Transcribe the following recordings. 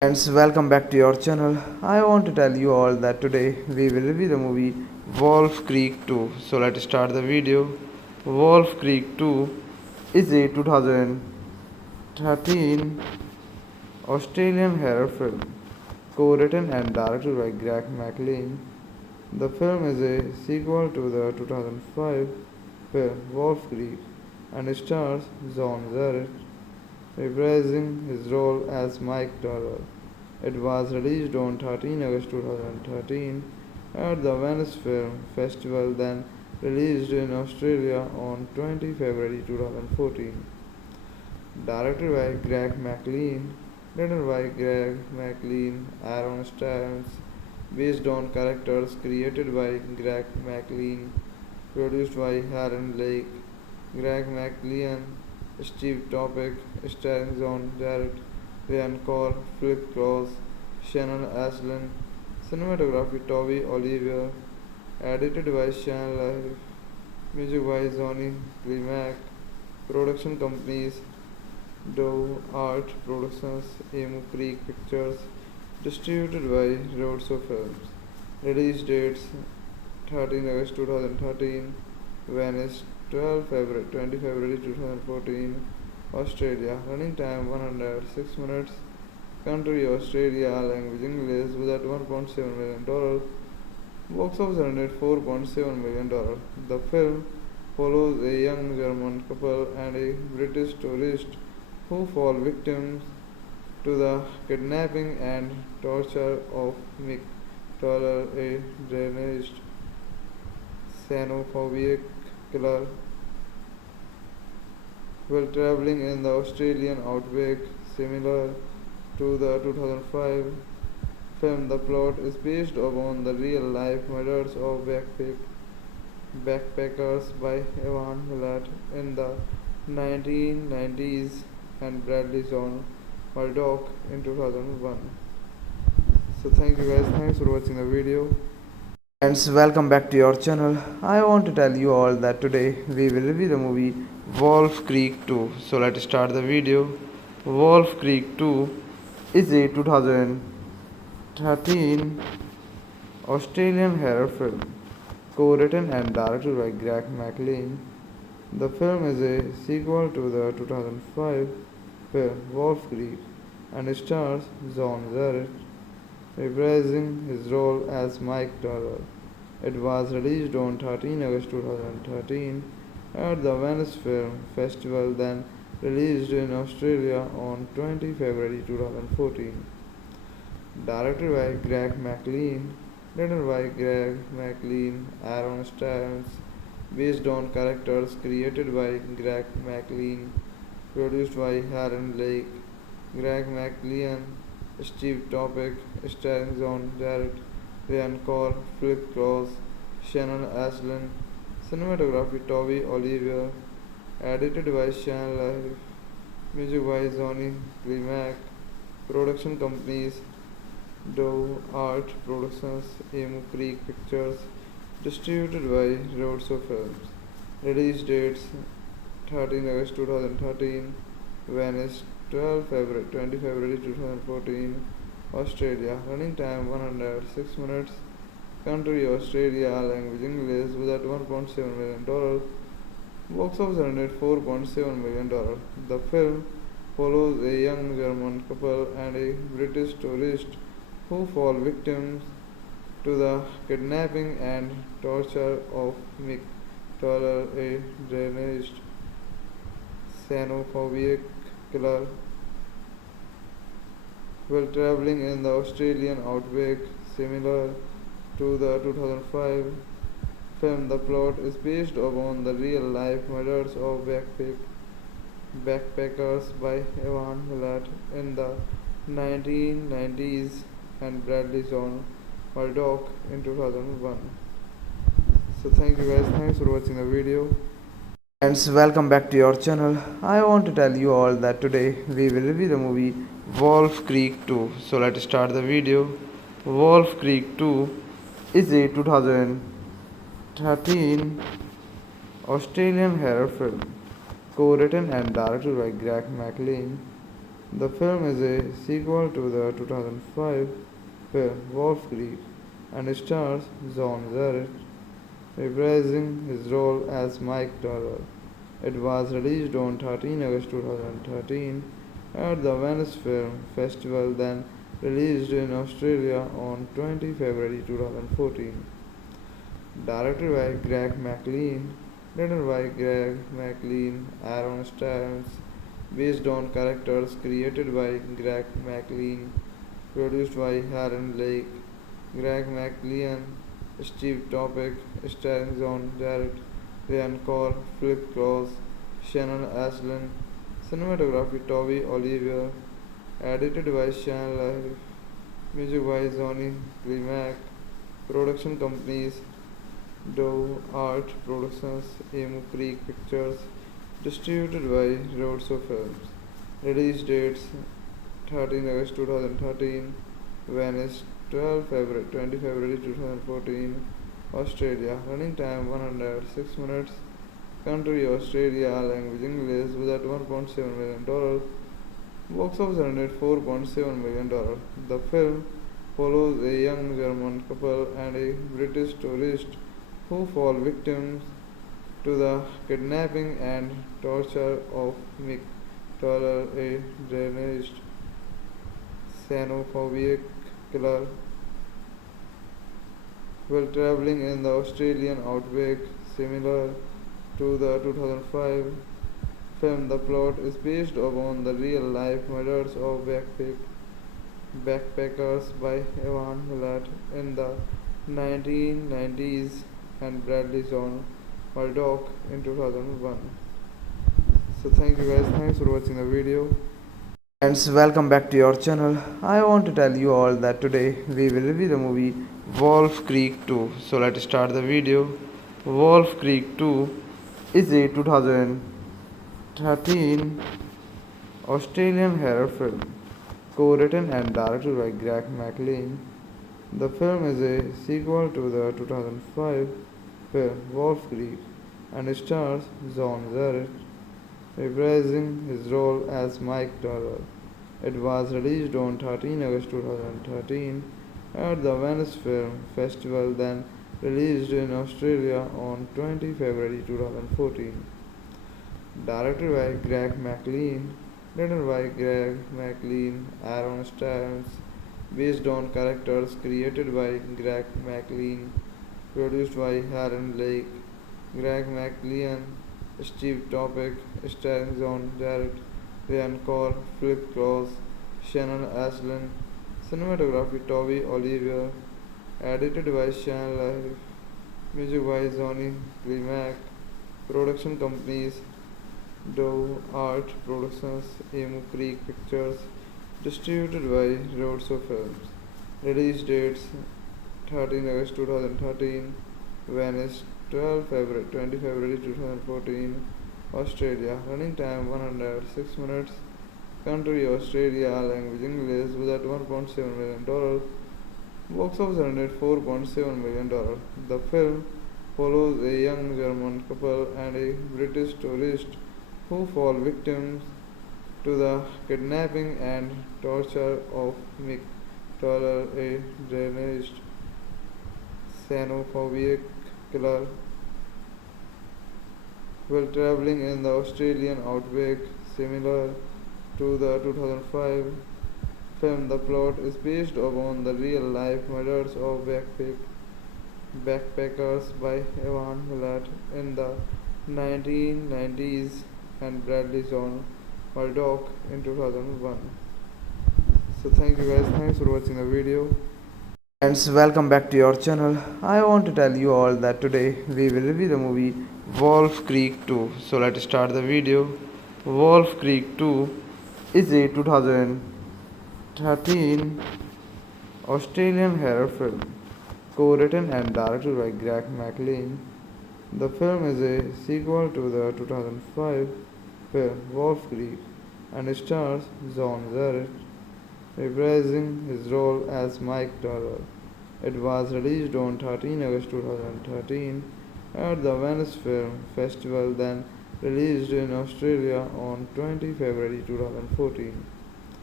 Friends, welcome back to your channel. I want to tell you all that today we will review the movie Wolf Creek 2. So let's start the video. Wolf Creek 2 is a 2013 Australian horror film, co-written and directed by Greg McLean. The film is a sequel to the 2005 film Wolf Creek and stars John Jarratt reprising his role as Mike Dollar. It was released on 13 August 2013 at the Venice Film Festival, then released in Australia on 20 February 2014. Directed by Greg McLean, written by Greg McLean, Aaron Stevens, based on characters created by Greg McLean, produced by Aaron Lake, Greg McLean, Steve Topic, starring John Jarratt, Ryan Corr, Philip Cross, Shannon Ashlin, cinematography Toby Oliver, edited by Sean Life, music by Johnny Climac, production companies Doe Art Productions, Emu Creek Pictures, distributed by Roadshow Films. Release dates 13 August 2013, Venice 20 February 2014, Australia. Running time 106 minutes. Country Australia. Language English. Budget $1.7 million. Box office earned $4.7 million. The film follows a young German couple and a British tourist who fall victims to the kidnapping and torture of Mick Toller, a deranged xenophobic killer. While traveling in the Australian outback, similar to the 2005 film, the plot is based upon the real-life murders of backpackers by Evan Willard in the 1990s and Bradley John Murdoch in 2001. So thank you guys, thanks for watching the video. Friends, welcome back to your channel. I want to tell you all that today we will review the movie Wolf Creek 2. So let's start the video. Wolf Creek 2 is a 2013 Australian horror film, co-written and directed by Greg McLean. The film is a sequel to the 2005 film Wolf Creek and stars John Jarratt reprising his role as Mike Dollar. It was released on 13 August 2013 at the Venice Film Festival, then released in Australia on 20 February 2014. Directed by Greg McLean, written by Greg McLean, Aaron Stevens, based on characters created by Greg McLean, produced by Aaron Lake, Greg McLean, Steve Topic, starring John Jarratt, Ryan Corr, Philip Cross, Shannon Ashlin, cinematography Toby Oliver, edited by Sean Life, music by Johnny Climac, production companies Doe Art Productions, Emu Creek Pictures, distributed by Roadshow Films. Release dates 13 August 2013, Venice 20 February 2014, Australia. Running time 106 minutes. Country Australia. Language English. Budget $1.7 million. Box office earned $4.7 million. The film follows a young German couple and a British tourist who fall victims to the kidnapping and torture of Mick Toller, a deranged xenophobic killer. While traveling in the Australian outback, similar to the 2005 film, the plot is based upon the real-life murders of backpackers by Evan Willard in the 1990s and Bradley John Murdoch in 2001. So thank you guys, thanks for watching the video. Friends, welcome back to your channel. I want to tell you all that today we will review the movie Wolf Creek 2. So let's start the video. Wolf Creek 2 is a 2013 Australian horror film, co-written and directed by Greg McLean. The film is a sequel to the 2005 film Wolf Creek and stars John Jarratt reprising his role as Mike Dollar. It was released on 13 August 2013 at the Venice Film Festival, then released in Australia on 20 February 2014. Directed by Greg McLean, written by Greg McLean, Aaron Stevens, based on characters created by Greg McLean, produced by Aaron Lake, Greg McLean, Steve Topic, starring John Jarratt, Ryan Corr, Philip Cross, Shannon Ashlin, cinematography Toby Oliver, edited by Sean Life, music by Johnny Klimak, production companies Doe Art Productions, Emu Creek Pictures, distributed by Roadshow Films. Release dates 13 August 2013, Venice 20 February 2014, Australia. Running time 106 minutes. Country Australia. Language English. Budget $1.7 million. Box office earned $4.7 million. The film follows a young German couple and a British tourist who fall victims to the kidnapping and torture of Mick Toller, a deranged xenophobic killer. While traveling in the Australian outback, similar to the 2005 film, the plot is based upon the real-life murders of backpackers by Evan Willard in the 1990s and Bradley John Murdoch in 2001. So thank you guys, thanks for watching the video. Friends, welcome back to your channel. I want to tell you all that today we will review the movie Wolf Creek 2. So let's start the video. Wolf Creek 2 is a 2013 Australian horror film, co-written and directed by Greg McLean. The film is a sequel to the 2005 film Wolf Creek and stars John Jarratt reprising his role as Mike Dollar. It was released on 13 August 2013 at the Venice Film Festival, then released in Australia on 20 February 2014. Directed by Greg McLean, written by Greg McLean, Aaron Stevens, based on characters created by Greg McLean, produced by Aaron Lake, Greg McLean, Steve Topic, starring John Jarratt, Ryan Corr, Philip Cross, Shannon Ashlin, cinematography Toby Oliver, edited by Sean Life, music by Johnny Klimak, production companies Doe Art Productions, Emu Creek Pictures, distributed by Roadshow Films. Release dates 13 August 2013, Venice 20 February 2014, Australia. Running time 106 minutes. Country Australia. Language English. Budget $1.7 million. Box office earned $4.7 million. The film follows a young German couple and a British tourist who fall victims to the kidnapping and torture of Mick Toller, a deranged xenophobic killer. While traveling in the Australian outback, similar to the 2005 film, the plot is based upon the real-life murders of backpackers by Evan Willard in the 1990s and Bradley John Murdoch in 2001. So thank you guys, thanks for watching the video. Friends, welcome back to your channel. I want to tell you all that today we will review the movie Wolf Creek 2. So let's start the video. Wolf Creek 2 is a 2013 Australian horror film, co-written and directed by Greg McLean. The film is a sequel to the 2005 film Wolf Creek and stars John Jarratt reprising his role as Mike Dollar. It was released on 13 August 2013 at the Venice Film Festival, then released in Australia on 20 February 2014.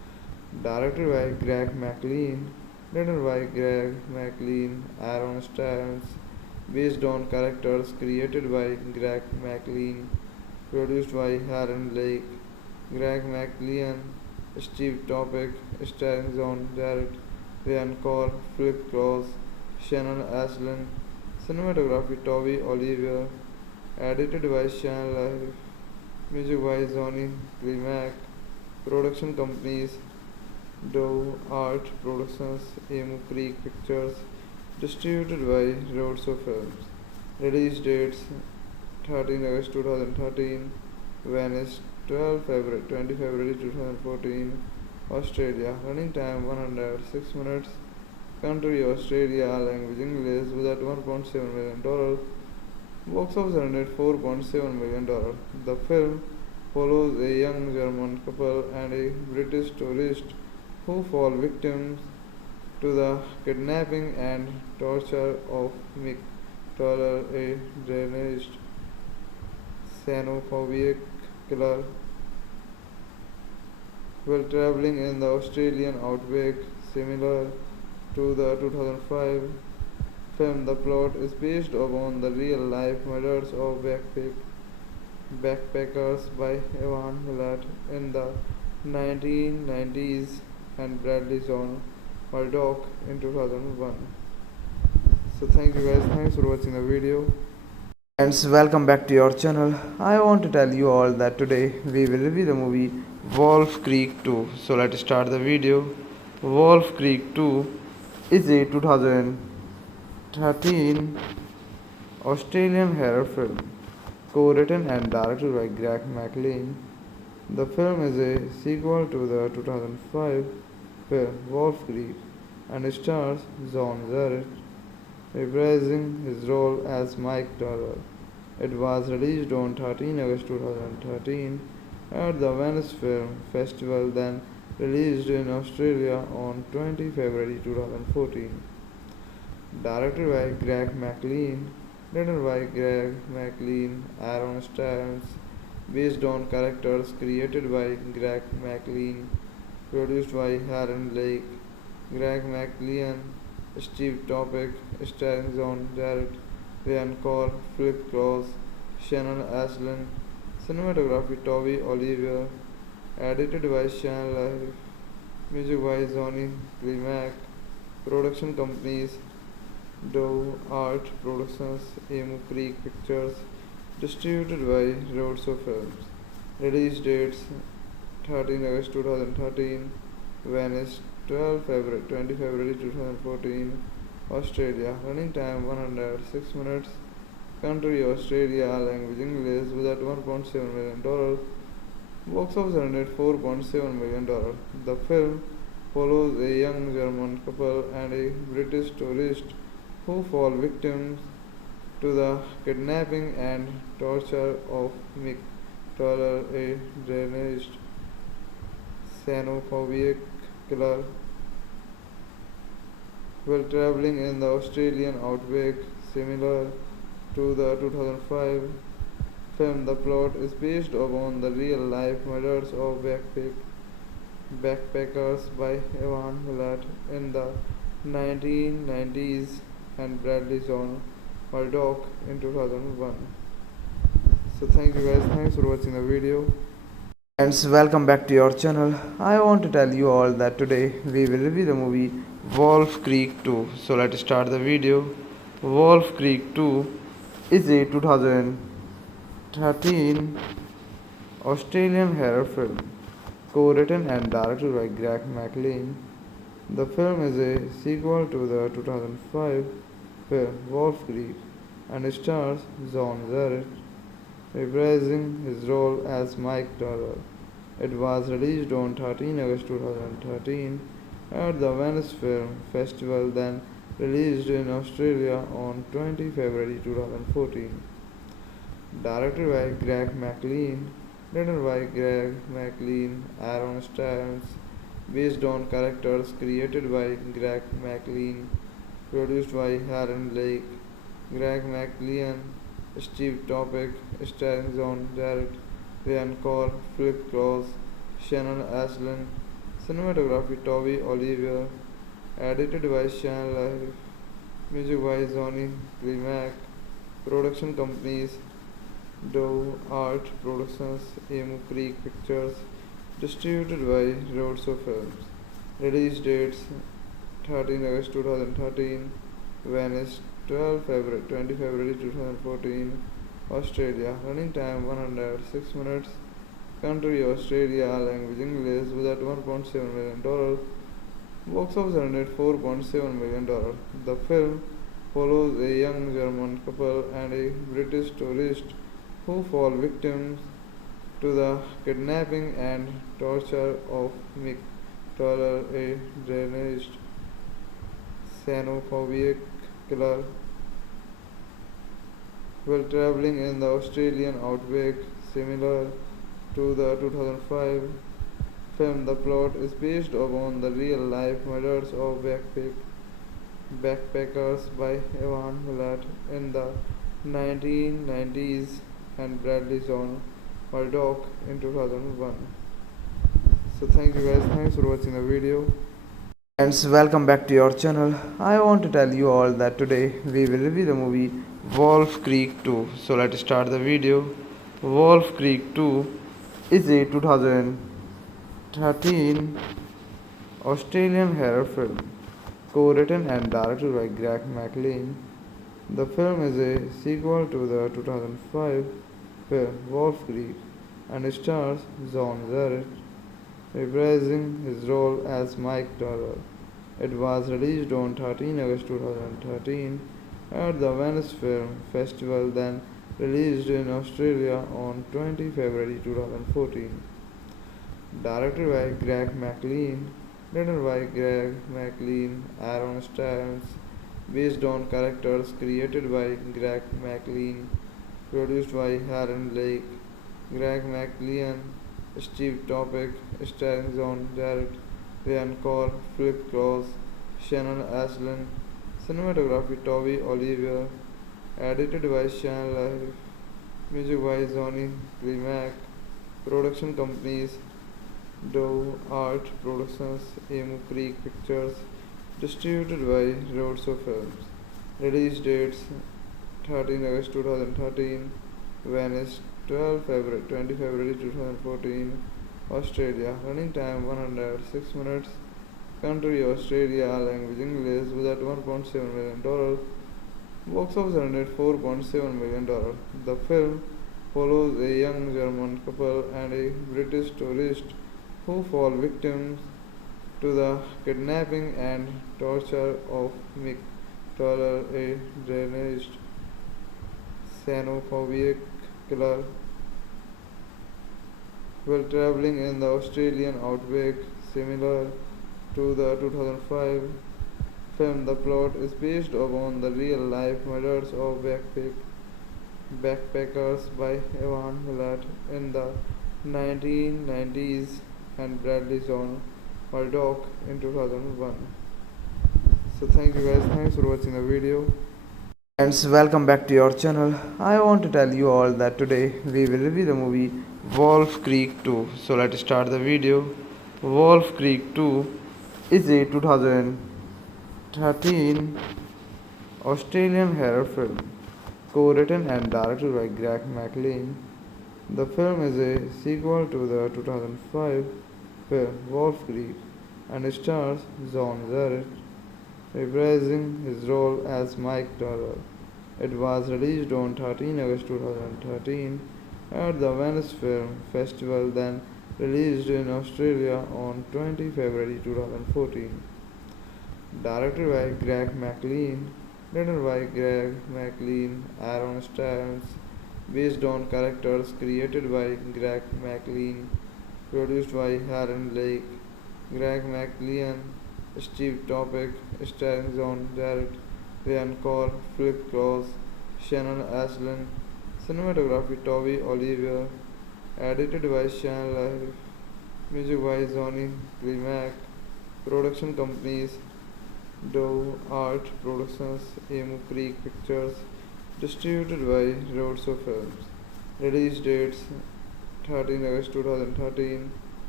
Directed by Greg McLean, written by Greg McLean, Aaron Stans, based on characters created by Greg McLean, produced by Aaron Lake, Greg McLean, Steve Topic, starring John Jarratt, Ryan Corr, Philip Cross, Shannon Aslan, cinematography Toby Oliver, edited by Sean Life, music by Johnny Klimak, production companies Dove Art Productions, Emu Creek Pictures, distributed by Roadshow Films. Release dates 13 August 2013, Venice 12 February 20 February 2014, Australia. Running time 106 minutes. Country Australia, language English, budget $1.7 million. Box office earned $4.7 million. The film follows a young German couple and a British tourist who fall victims to the kidnapping and torture of Mick Toller, a deranged xenophobic killer. While traveling in the Australian outback, similar to the 2005 film, the plot is based upon the real-life murders of backpackers by Evan Willard in the 1990s and Bradley John Murdoch in 2001. So thank you guys, thanks for watching the video. Friends, welcome back to your channel. I want to tell you all that today we will review the movie Wolf Creek 2. So let's start the video. Wolf Creek 2 is a 2013 Australian horror film, co-written and directed by Greg McLean. The film is a sequel to the 2005 film Wolf Creek and stars John Jarratt reprising his role as Mike Dollar. It was released on 13 August 2013 at the Venice Film Festival, then released in Australia on 20 February 2014. Directed by Greg McLean, written by Greg McLean, Aaron Stans, based on characters created by Greg McLean, produced by Aaron Lake, Greg McLean, Steve Topic, starring John Jarratt, Ryan Corr, Philip Cross, Shannon Aslan, cinematography Toby Oliver, edited by Sean Life, music by Johnny Klimak, production companies Dove Art Productions, Emu Creek Pictures, distributed by Roadshow Films. Release dates 13 August 2013, Venice 12 February 20 February 2014, Australia. Running time 106 minutes. Country Australia, language English, budget $1.7 million. Box office earned $4.7 million. The film follows a young German couple and a British tourist who fall victims to the kidnapping and torture of Mick Toller, a deranged xenophobic killer. While traveling in the Australian outback, similar to the 2005 film, the plot is based upon the real-life murders of backpackers by Evan Willard in the 1990s and Bradley John Murdoch in 2001. So thank you guys, thanks for watching the video. Friends, welcome back to your channel. I want to tell you all that today we will review the movie Wolf Creek 2. So let's start the video. Wolf Creek 2 is a 2013 Australian horror film, co-written and directed by Greg McLean. The film is a sequel to the 2005 film Wolf Creek and stars John Jarratt reprising his role as Mike Dollar. It was released on 13 August 2013 at the Venice Film Festival, then released in Australia on 20 February 2014. Directed by Greg McLean, written by Greg McLean, Aaron Stans, based on characters created by Greg McLean, produced by Aaron Lake, Greg McLean, Steve Topic, starring John Jarratt, Ryan Corr, Philip Cross, Shannon Aslan, Cinematography Toby Oliver. Edited by Shan Life. Music by Johnny Primack. Production companies Dove Art Productions, Emu Creek Pictures. Distributed by Roadshow Films. Release dates 13 August 2013. Venice 20 February 2014. Australia. Running time 106 minutes. Country Australia. Language English. Budget $1.7 million. Box office earned $4.7 million. The film follows a young German couple and a British tourist who fall victims to the kidnapping and torture of Mick Toller, a deranged xenophobic killer. While traveling in the Australian outback, similar to the 2005 film, the plot is based upon the real-life murders of backpackers by Evan Willett in the 1990s and Bradley John Murdoch in 2001. So thank you guys, thanks for watching the video. Friends, welcome back to your channel. I want to tell you all that today we will review the movie Wolf Creek 2. So let's start the video. Wolf Creek 2 is a 2013 Australian horror film, co-written and directed by Greg McLean. The film is a sequel to the 2005 film Wolf Creek and stars John Jarratt reprising his role as Mike Dollar. It was released on 13 August 2013 at the Venice Film Festival, then released in Australia on 20 February 2014. Directed by Greg McLean, written by Greg McLean, Aaron Stearns, based on characters created by Greg McLean, produced by Aaron Lake, Greg McLean, Steve Topic, starring John Jarratt, Ryan Corr, Philip Cross, Shannon Ashlin. Cinematography Toby Oliver. Edited by Shan Life. Music by Johnny Primack. Production companies Dove Art Productions, Emu Creek Pictures. Distributed by Roadshow Films. Release dates 13 August 2013. Venice 20 February 2014. Australia. Running time 106 minutes. Country Australia. Language English. Budget $1.7 million. Box office earned $4.7 million. The film follows a young German couple and a British tourist who fall victims to the kidnapping and torture of Mick Toller, a deranged xenophobic killer. While traveling in the Australian outback, similar to the 2005 film, the plot is based upon the real-life murders of backpackers by Evan Willett in the 1990s and Bradley John Murdoch in 2001. So thank you guys, thanks for watching the video. Friends, welcome back to your channel. I want to tell you all that today we will review the movie Wolf Creek 2. So let's start the video. Wolf Creek 2 is a 2013 Australian horror film, co-written and directed by Greg McLean. The film is a sequel to the 2005 film Wolf Creek and stars John Jarratt reprising his role as Mike Dollar. It was released on 13 August 2013 at the Venice Film Festival, then released in Australia on 20 February 2014. Directed by Greg McLean, written by Greg McLean, Aaron Stearns, based on characters created by Greg McLean, produced by Aaron Lake, Greg McLean, Steve Topic, starring John Jarratt, Ryan Corr, Philip Cross, Shannon Ashlin. Cinematography Toby Oliver. Edited by Shan Life. Music by Johnny Primack. Production companies Dove Art Productions, Emu Creek Pictures. Distributed by Roadshow Films. Release dates 13 August 2013.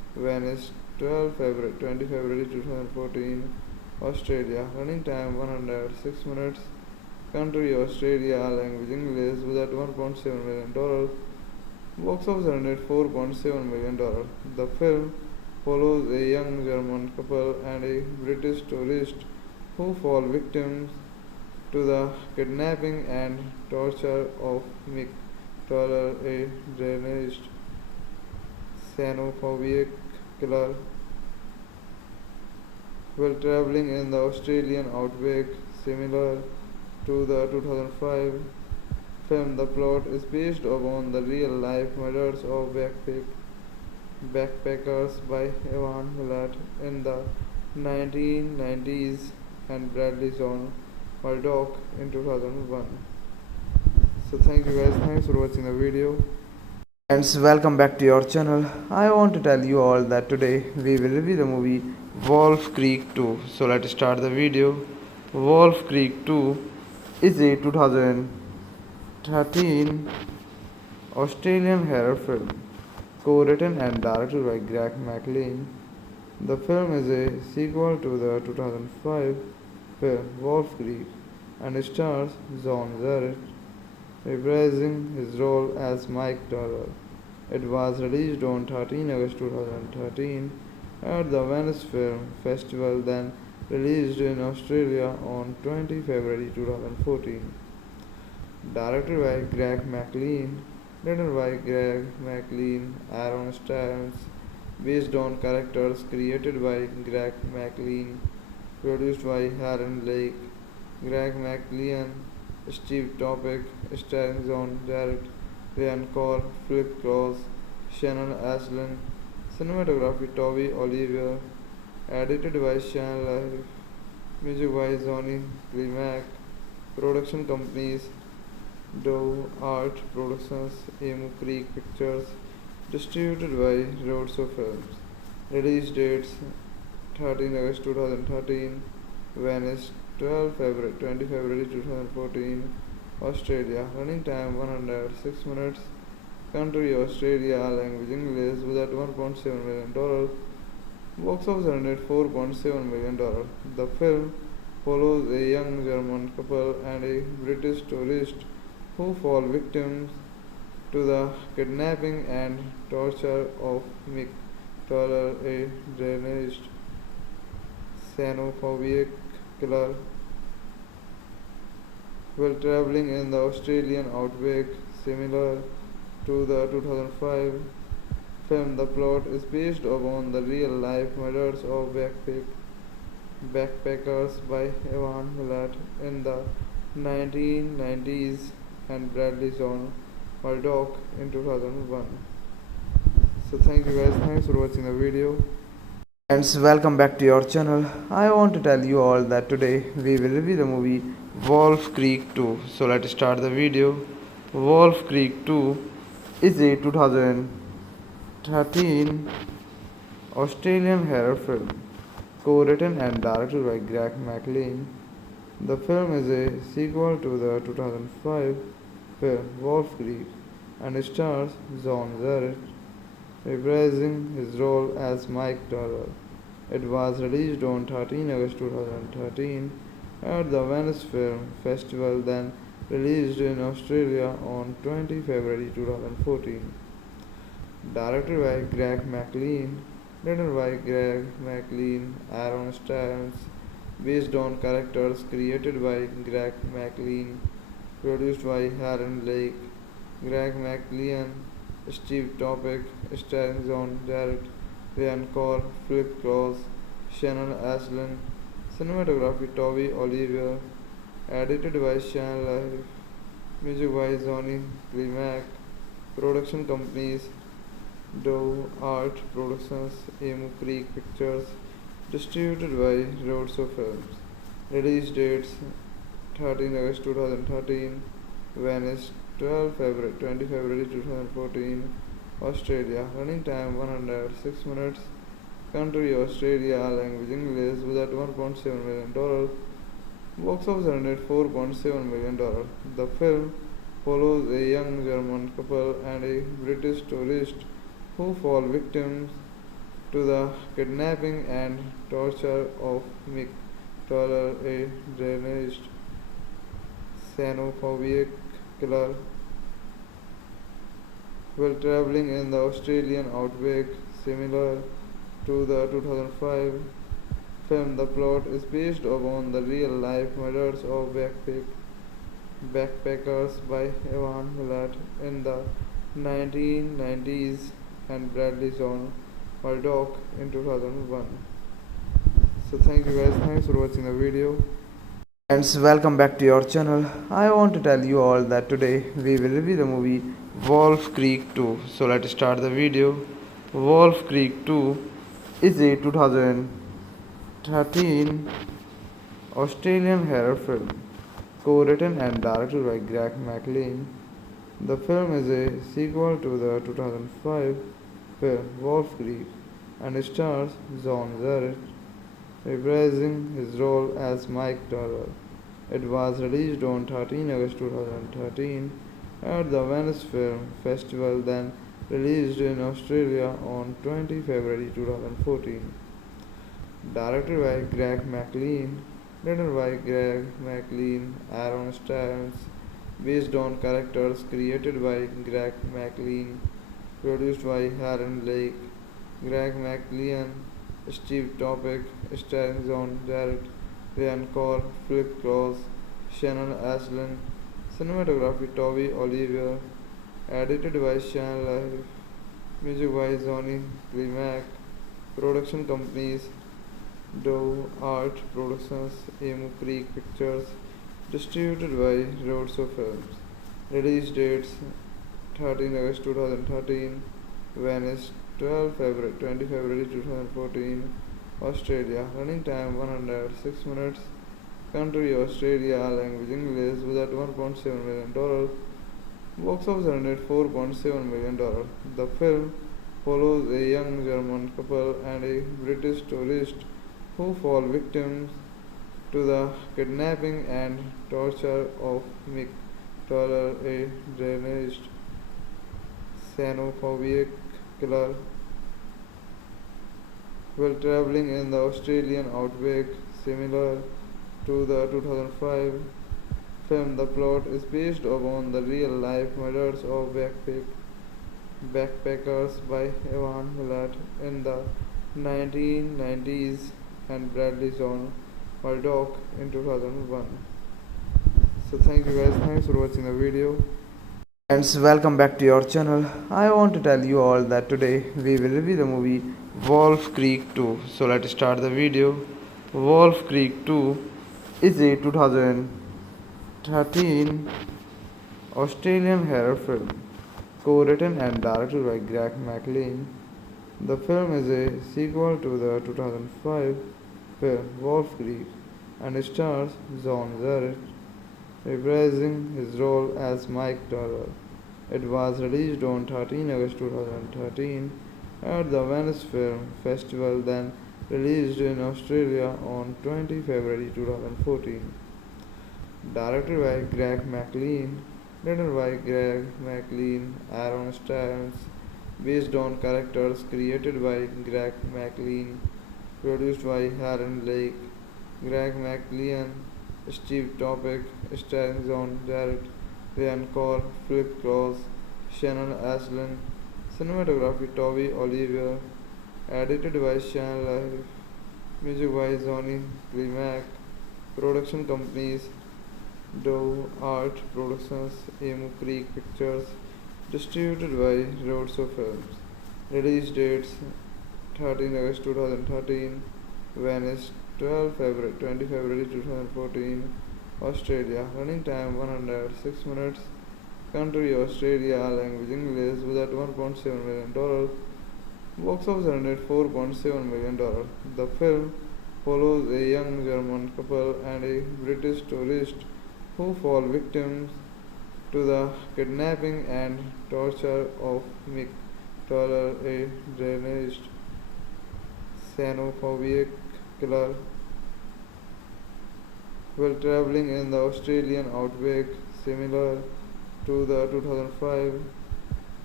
Venice, 12 February, 20 February 2014. Australia, running time 106 minutes. Country Australia, language English, budget $1.7 million. Box office earned $4.7 million. The film follows a young German couple and a British tourist who fall victims to the kidnapping and torture of Mick Toller, a deranged xenophobic killer. While traveling in the Australian outback, similar to the 2005 film, the plot is based upon the real-life murders of backpackers by Evan Willard in the 1990s and Bradley John Murdoch in 2001. So thank you guys, thanks for watching the video. Friends, welcome back to your channel. I want to tell you all that today we will review the movie Wolf Creek 2. So let's start the video. Wolf Creek 2 is a 2013 Australian horror film, co-written and directed by Greg McLean. The film is a sequel to the 2005 film Wolf Creek and stars John Jarratt reprising his role as Mike Dollar. It was released on 13 August 2013 at the Venice Film Festival, then released in Australia on 20 February 2014. Directed by Greg McLean, written by Greg McLean, Aaron Stearns, based on characters created by Greg McLean, produced by Aaron Lake, Greg McLean, Steve Topic, starring John Jarratt, Ryan Corr, Philip Cross, Shannon Ashlin, cinematography Toby Oliver, edited by Sean Life, music by Johnny Climac, production companies Doe Art Productions, Emu Creek Pictures, distributed by Roadshow Films. Release dates 13 August 2013, Venice, 12 February, 20 February 2014, Australia, running time 106 minutes, country Australia, language English, budget $1.7 million, box office earned $4.7 million. The film follows a young German couple and a British tourist who fall victims to the kidnapping and torture of Mick Toller, a deranged xenophobic killer. While traveling in the Australian outback, similar to the 2005 film, the plot is based upon the real-life murders of backpackers by Evan Willard in the 1990s and Bradley John Murdoch in 2001. So thank you guys, thanks for watching the video. Friends, welcome back to your channel. I want to tell you all that today we will review the movie Wolf Creek 2. So let's start the video. Wolf Creek 2 is a 2013 Australian horror film, co-written and directed by Greg McLean. The film is a sequel to the 2005 film Wolf Creek and stars John Jarratt reprising his role as Mike Dollar. It was released on 13 August 2013 at the Venice Film Festival, then released in Australia on 20 February 2014. Directed by Greg McLean, written by Greg McLean, Aaron Stearns, based on characters created by Greg McLean, produced by Aaron Lake, Greg McLean, Steve Topic, starring John Jarratt, Ryan Corr, Philip Cross, Shannon Ashlin, cinematography Toby Oliver, edited by Sean Life, music by Johnny Climac, production companies Doe Art Productions, Emu Creek Pictures, distributed by Roadshow Films. Release dates 13 August 2013, Venice, 12 February, 20 February 2014, Australia, running time 106 minutes, country Australia, language English, budget $1.7 million, box office earned $4.7 million. The film follows a young German couple and a British tourist who fall victims to the kidnapping and torture of Mick Toller, a deranged xenophobic killer. While traveling in the Australian outback, similar to the 2005 film, the plot is based upon the real-life murders of backpackers by Evan Willard in the 1990s and Bradley John Murdoch in 2001. So thank you guys, thanks for watching the video. Friends, welcome back to your channel. I want to tell you all that today we will review the movie Wolf Creek 2. So let's start the video. Wolf Creek 2 is a 2013 Australian horror film, co-written and directed by Greg McLean. The film is a sequel to the 2005 film Wolf Creek and stars John Jarratt reprising his role as Mike Dollar. It was released on 13 August 2013 at the Venice Film Festival, then released in Australia on 20 February 2014. Directed by Greg McLean, written by Greg McLean, Aaron Stearns, based on characters created by Greg McLean, produced by Aaron Lake, Greg McLean, Steve Topic, starring John Jarratt, Ryan Corr, Philip Cross, Shannon Ashlin, cinematography Toby Oliver, edited by Sean Life, music by Johnny Climac, production companies Doe Art Productions, Emu Creek Pictures, distributed by Roadshow Films. Release dates 13 August 2013, Venice 20 February 2014, Australia. Running time 106 minutes. Country Australia. Language English. Budget $1.7 million. Box office earned $4.7 million. The film follows a young German couple and a British tourist who fall victims to the kidnapping and torture of Mick Toller, a deranged xenophobic killer. While traveling in the Australian outback, similar to the 2005 film, the plot is based upon the real-life murders of backpackers by Evan Willard in the 1990s and Bradley John Murdoch in 2001. So thank you guys, thanks for watching the video. Friends, welcome back to your channel. I want to tell you all that today we will review the movie Wolf Creek 2. So let's start the video. Wolf Creek 2 is a 2013 Australian horror film, co-written and directed by Greg McLean. The film is a sequel to the 2005 film Wolf Creek and stars John Jarratt reprising his role as Mike Dollar. It was released on 13 August 2013 at the Venice Film Festival, then released in Australia on 20 February 2014. Directed by Greg McLean, written by Greg McLean, Aaron Stearns, based on characters created by Greg McLean, produced by Aaron Lake, Greg McLean, Steve Topic, starring John Jarratt, Ryan Corr, Philip Cross, Shannon Ashlin, cinematography Toby Oliver, edited by Sean Life, music by Johnny Climac, production companies Doe Art Productions, Emu Creek Pictures, distributed by Roadshow Films. Release dates 13 August 2013, Venice 20 February 2014, Australia. Running time 106 minutes. Country Australia. Language English. Budget $1.7 million. Box office earned $4.7 million. The film follows a young German couple and a British tourist who fall victims to the kidnapping and torture of Mick Toller, a deranged xenophobic killer. While traveling in the Australian outback, similar to the 2005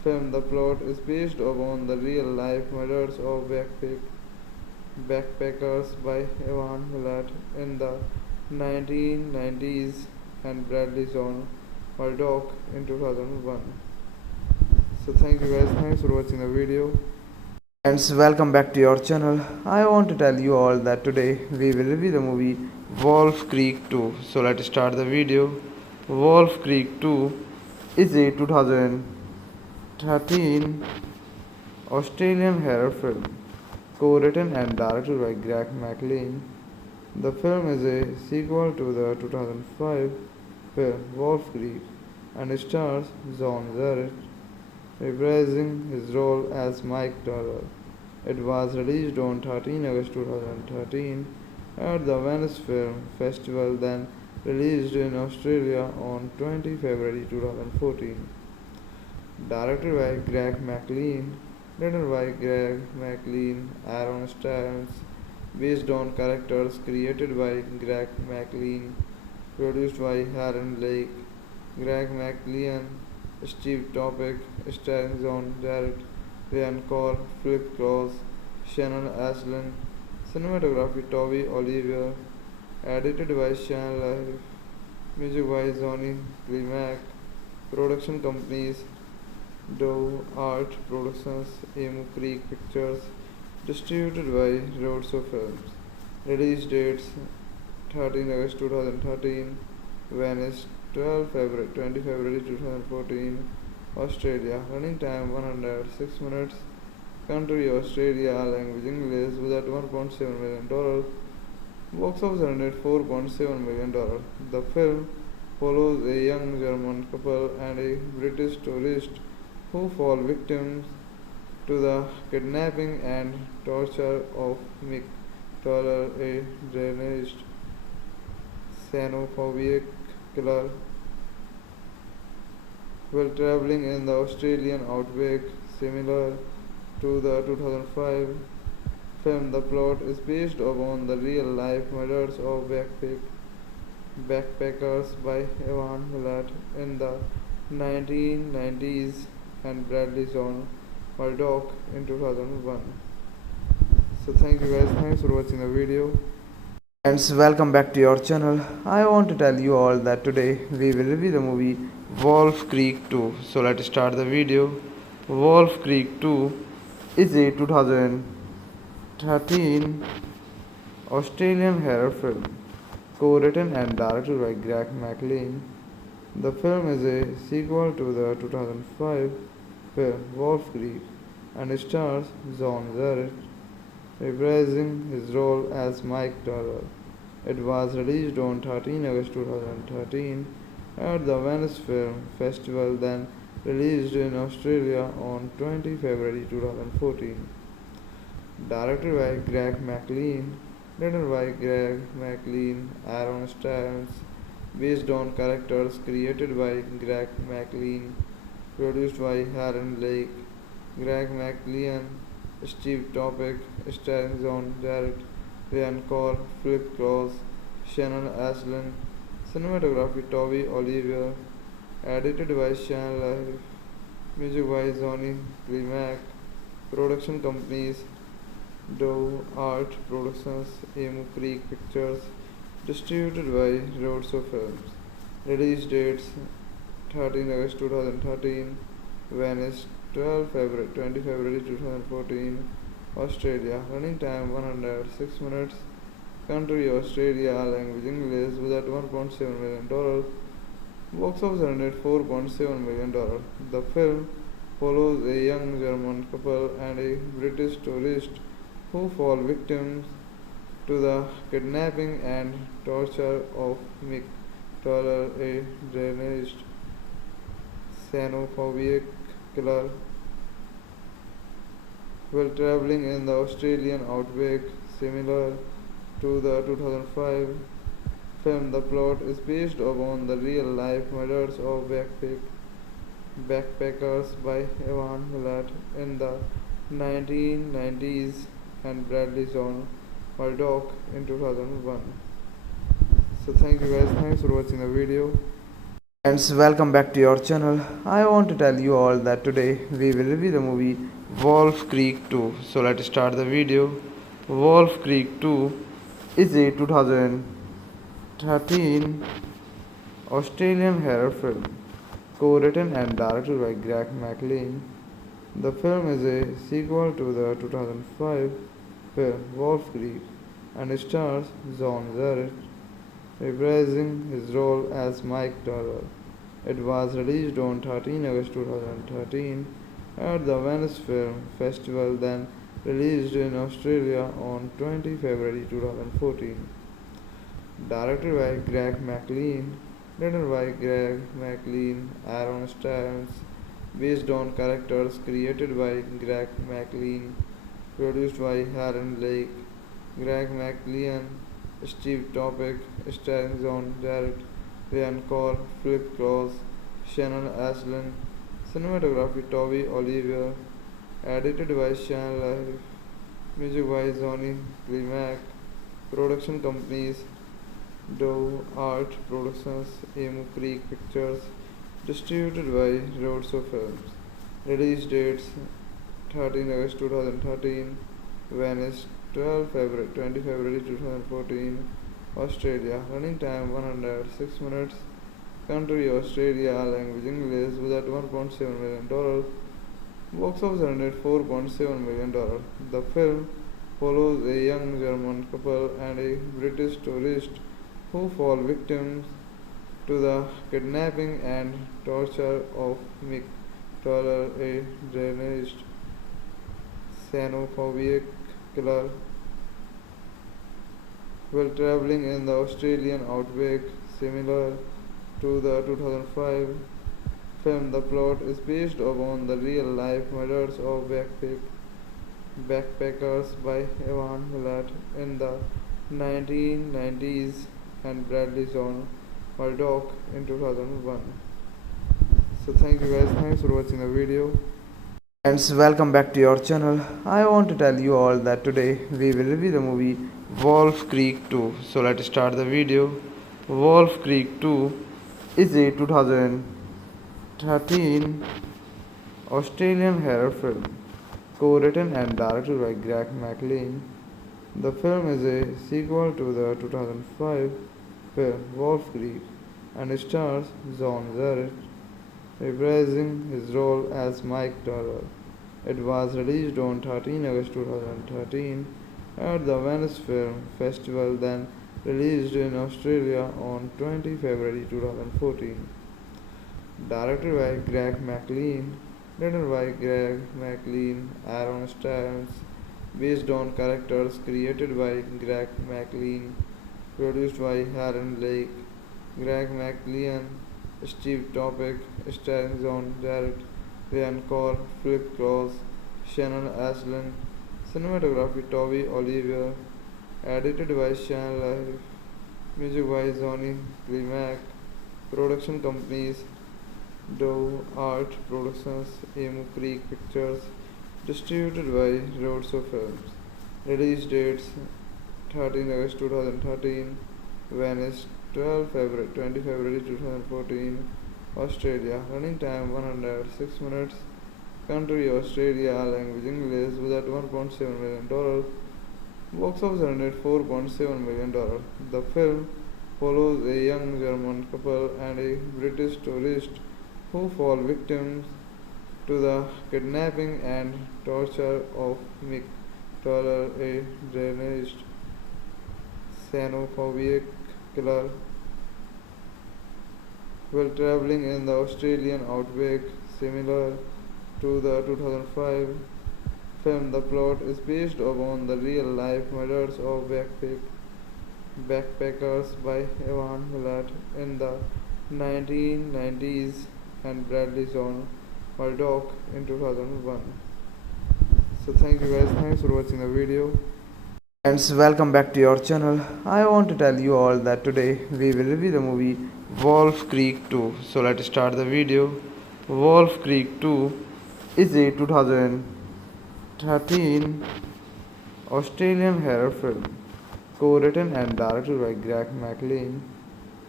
film. The plot is based upon the real-life murders of backpackers by Evan Willard in the 1990s and Bradley John Murdoch in 2001. So thank you guys. Thanks for watching the video. Friends, welcome back to your channel. I want to tell you all that today we will review the movie Wolf Creek 2. So let's start the video. Wolf Creek 2 is a 2013 Australian horror film, co-written and directed by Greg McLean. The film is a sequel to the 2005 film Wolf Creek and stars John Jarratt reprising his role as Mike Dollar. It was released on 13 August 2013 at the Venice Film Festival, then released in Australia on 20 February 2014. Directed by Greg McLean, written by Greg McLean, Aaron Stearns, based on characters created by Greg McLean, produced by Aaron Lake, Greg McLean, Steve Topic, starring John Jarratt, Ryan Corr, Philip Cross, Shannon Ashlin, cinematography Toby Oliver, edited by Sean Life, music by Johnny Climac, production companies Doe Art Productions, Emu Creek Pictures, distributed by Roadshow Films. Release dates 13 August 2013, Venice 20 February 2014, Australia. Running time 106 minutes. Country Australia. Language English. Budget $1.7 million. Box office earned $4.7 million. The film follows a young German couple and a British tourist who fall victims to the kidnapping and torture of Mick Toller, a deranged xenophobic killer. While traveling in the Australian outback, similar to the 2005 film, the plot is based upon the real-life murders of backpackers by Evan Willard in the 1990s and Bradley John Murdoch in 2001. So thank you guys. Thanks for watching the video. Friends, welcome back to your channel. I want to tell you all that today we will review the movie Wolf Creek 2. So let's start the video. Wolf Creek 2 is a 2013 Australian horror film, co-written and directed by Greg McLean. The film is a sequel to the 2005 film Wolf Creek and stars John Jarratt reprising his role as Mike Dollar. It was released on 13 August 2013 at the Venice Film Festival, then released in Australia on 20 February 2014. Directed by Greg McLean, written by Greg McLean, Aaron Stearns, based on characters created by Greg McLean, produced by Aaron Lake, Greg McLean, Steve Topic, starring John Jarratt, Ryan Corr, Philip Cross, Shannon Ashlin, cinematography Toby Oliver, edited by Sean Life, music by Johnny Climac, production companies Doe Art Productions, Emu Creek Pictures, distributed by Roadshow Films. Release dates 13 August 2013, Venice 20 February 2014, Australia. Running time 106 minutes. Country Australia. Language English. Budget $1.7 million. Box office earned $4.7 million. The film follows a young German couple and a British tourist who fall victims to the kidnapping and torture of Mick Toller, a deranged xenophobic killer. While traveling in the Australian outback, similar to the 2005 film, the plot is based upon the real-life murders of backpackers by Evan Willard in the 1990s and Bradley John Murdoch in 2001. So thank you guys. Thanks for watching the video. Friends, welcome back to your channel. I want to tell you all that today we will review the movie Wolf Creek 2. So let's start the video. Wolf Creek 2 is a 2013 Australian horror film, co-written and directed by Greg McLean. The film is a sequel to the 2005 film Wolf Creek and stars John Jarratt reprising his role as Mike Dollar. It was released on 13 August 2013 at the Venice Film Festival, then released in Australia on 20 February 2014. Directed by Greg McLean, written by Greg McLean, Aaron Stevens, based on characters created by Greg McLean, produced by Helen Lake, Greg McLean, Steve Topic, starring John Jarratt, Ryan Corr, Philip Cross, Shannon Ashlin, cinematography Toby Oliver, edited by Sean Life, music by Johnny Climac, production companies Doe Art Productions, Emu Creek Pictures, distributed by Roadshow Films. Release dates 13 August 2013, Venice 20 February 2014, Australia. Running time 106 minutes. Country Australia. Language English. Budget $1.7 million. Box office earned $4.7 million. The film follows a young German couple and a British tourist who fall victims to the kidnapping and torture of Mick Toller, a deranged xenophobic killer. While traveling in the Australian outback, similar to the 2005 film, the plot is based upon the real-life murders of backpackers by Evan Willard in the 1990s and Bradley John Murdoch in 2001. So thank you guys, thanks for watching the video. Friends, welcome back to your channel. I want to tell you all that today we will review the movie Wolf Creek 2. So let's start the video. Wolf Creek 2 is a 2013 Australian horror film, co-written and directed by Greg McLean. The film is a sequel to the 2005 film Wolf Creek and stars John Jarratt reprising his role as Mike Dollar. It was released on 13 August 2013 at the Venice Film Festival, then released in Australia on 20 February 2014. Directed by Greg McLean, written by Greg McLean, Aaron Stevens, based on characters created by Greg McLean, produced by Helen Lake, Greg McLean, Steve Topic, starring John Jarratt, Ryan Corr, Philip Cross, Shannon Ashlin, cinematography Toby Oliver, edited by Sean Life, music by Johnny Climac, production companies Doe Art Productions, Emu Creek Pictures, distributed by Roadshow Films. Release dates 13 August 2013, Venice 20 February 2014, Australia. Running time 106 minutes. Country Australia. Language English. Budget $1.7 million. Box office earned $4.7 million. The film follows a young German couple and a British tourist who fall victims to the kidnapping and torture of Mick Toller, a deranged xenophobic killer. While traveling in the Australian outback, similar to the 2005 film, the plot is based upon the real-life murders of backpackers by Evan Willard in the 1990s and Bradley John Murdoch in 2001. So thank you guys, thanks for watching the video. Friends, welcome back to your channel. I want to tell you all that today we will review the movie Wolf Creek 2. So let's start the video. Wolf Creek 2 is a 2013 Australian horror film, co-written and directed by Greg McLean.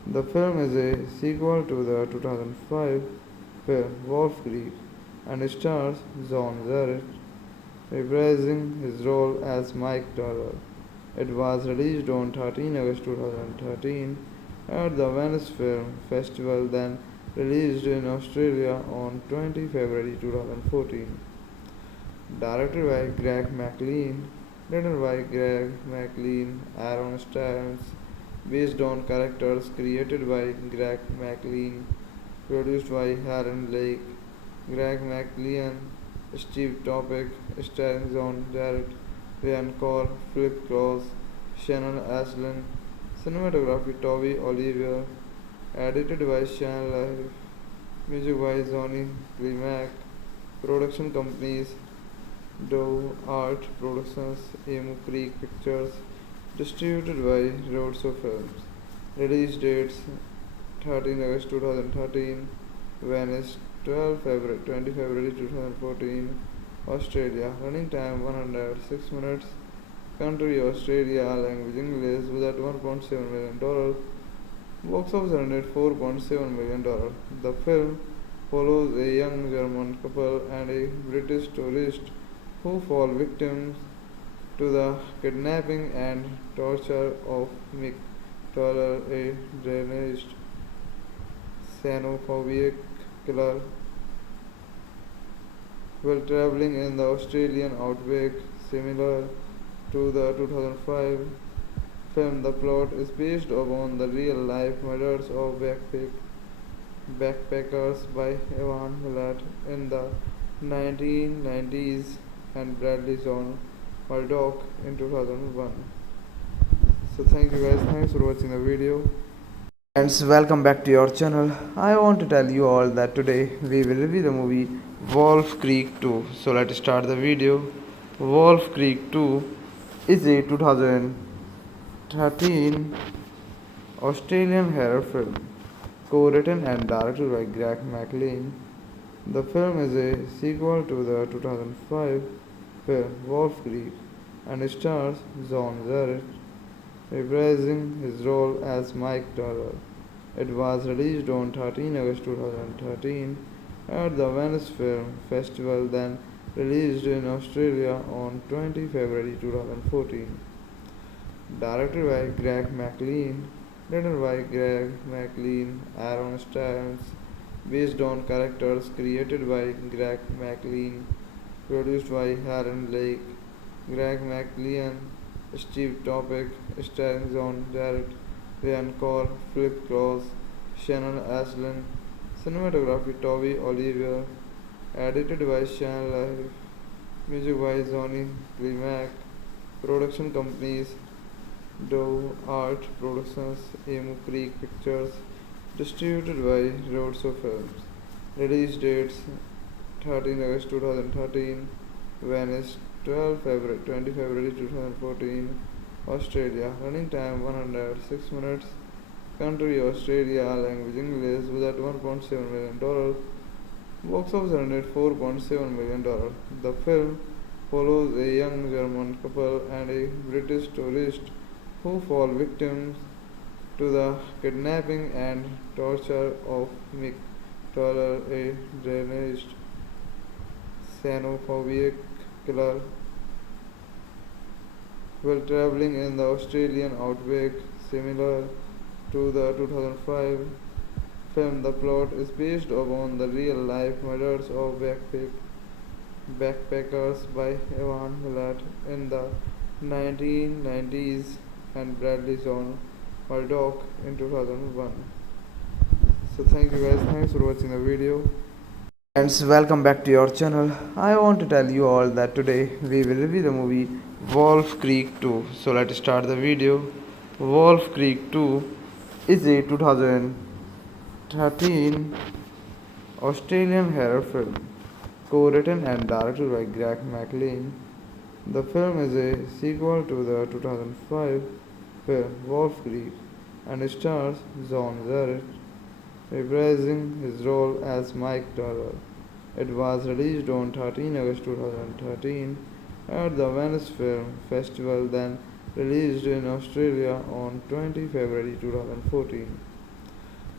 The film is a sequel to the 2005 film Wolf Creek and stars John Jarratt reprising his role as Mike Dollar. It was released on 13 August 2013 at the Venice Film Festival, then released in Australia on 20 February 2014. Directed by Greg McLean, written by Greg McLean, Aaron Stevens, based on characters created by Greg McLean, produced by Aaron Lake, Greg McLean, Steve Topic, starring John Jarratt, Ryan Corr, Philip Cross, Shannon Ashlin, cinematography Toby Oliver, edited by Sean Life, music by Johnny Klimak, production companies Doe Art Productions, Emu Creek Pictures, distributed by Roadshow Films. Release dates 13 August 2013, Venice 20 February 2014, Australia. Running time 106 minutes. Country Australia. Language English. Budget $1.7 million. Box office earned $4.7 million. The film follows a young German couple and a British tourist who fall victims to the kidnapping and torture of Mick Toller, a deranged xenophobic killer. While traveling in the Australian outback, similar to the 2005 film, the plot is based upon the real-life murders of backpackers by Evan Willard in the 1990s and Bradley John Murdoch in 2001. So thank you guys, thanks for watching the video. Friends, welcome back to your channel. I want to tell you all that today we will review the movie Wolf Creek 2. So let's start the video. Wolf Creek 2 is a 2013 Australian horror film, co-written and directed by Greg McLean. The film is a sequel to the 2005 film Wolf Creek and stars John Jarratt reprising his role as Mike Dollar. It was released on 13 August 2013 at the Venice Film Festival, then released in Australia on 20 February 2014. Directed by Greg McLean, written by Greg McLean, Aaron Stevens, based on characters created by Greg McLean, produced by Aaron Lake, Greg McLean, Steve Topic, starring John Jarratt, Ryan Corr, Philip Cross, Shannon Ashlin, cinematography Toby Oliver, edited by Sean Life, music by Johnny Klimak, production companies Doe Art Productions, Emu Creek Pictures, distributed by Roadshow Films. Release dates 13 August 2013, Venice 20 February 2014, Australia. Running time 106 minutes. Country Australia. Language English. Budget $1.7 million. Box office earned $4.7 million. The film follows a young German couple and a British tourist who fall victims to the kidnapping and torture of Mick Toller, a deranged xenophobic killer. While traveling in the Australian outback, similar to the 2005 film, the plot is based upon the real-life murders of backpackers by Evan Willard in the 1990s and Bradley John Murdoch in 2001. So thank you guys, thanks for watching the video. Friends, welcome back to your channel. I want to tell you all that today we will review the movie Wolf Creek 2. So let's start the video. Wolf Creek 2 is a 2013 Australian horror film, co-written and directed by Greg McLean. The film is a sequel to the 2005 film Wolf Creek and stars John Jarratt reprising his role as Mike Dollar. It was released on 13 August 2013 at the Venice Film Festival, then released in Australia on 20 February 2014.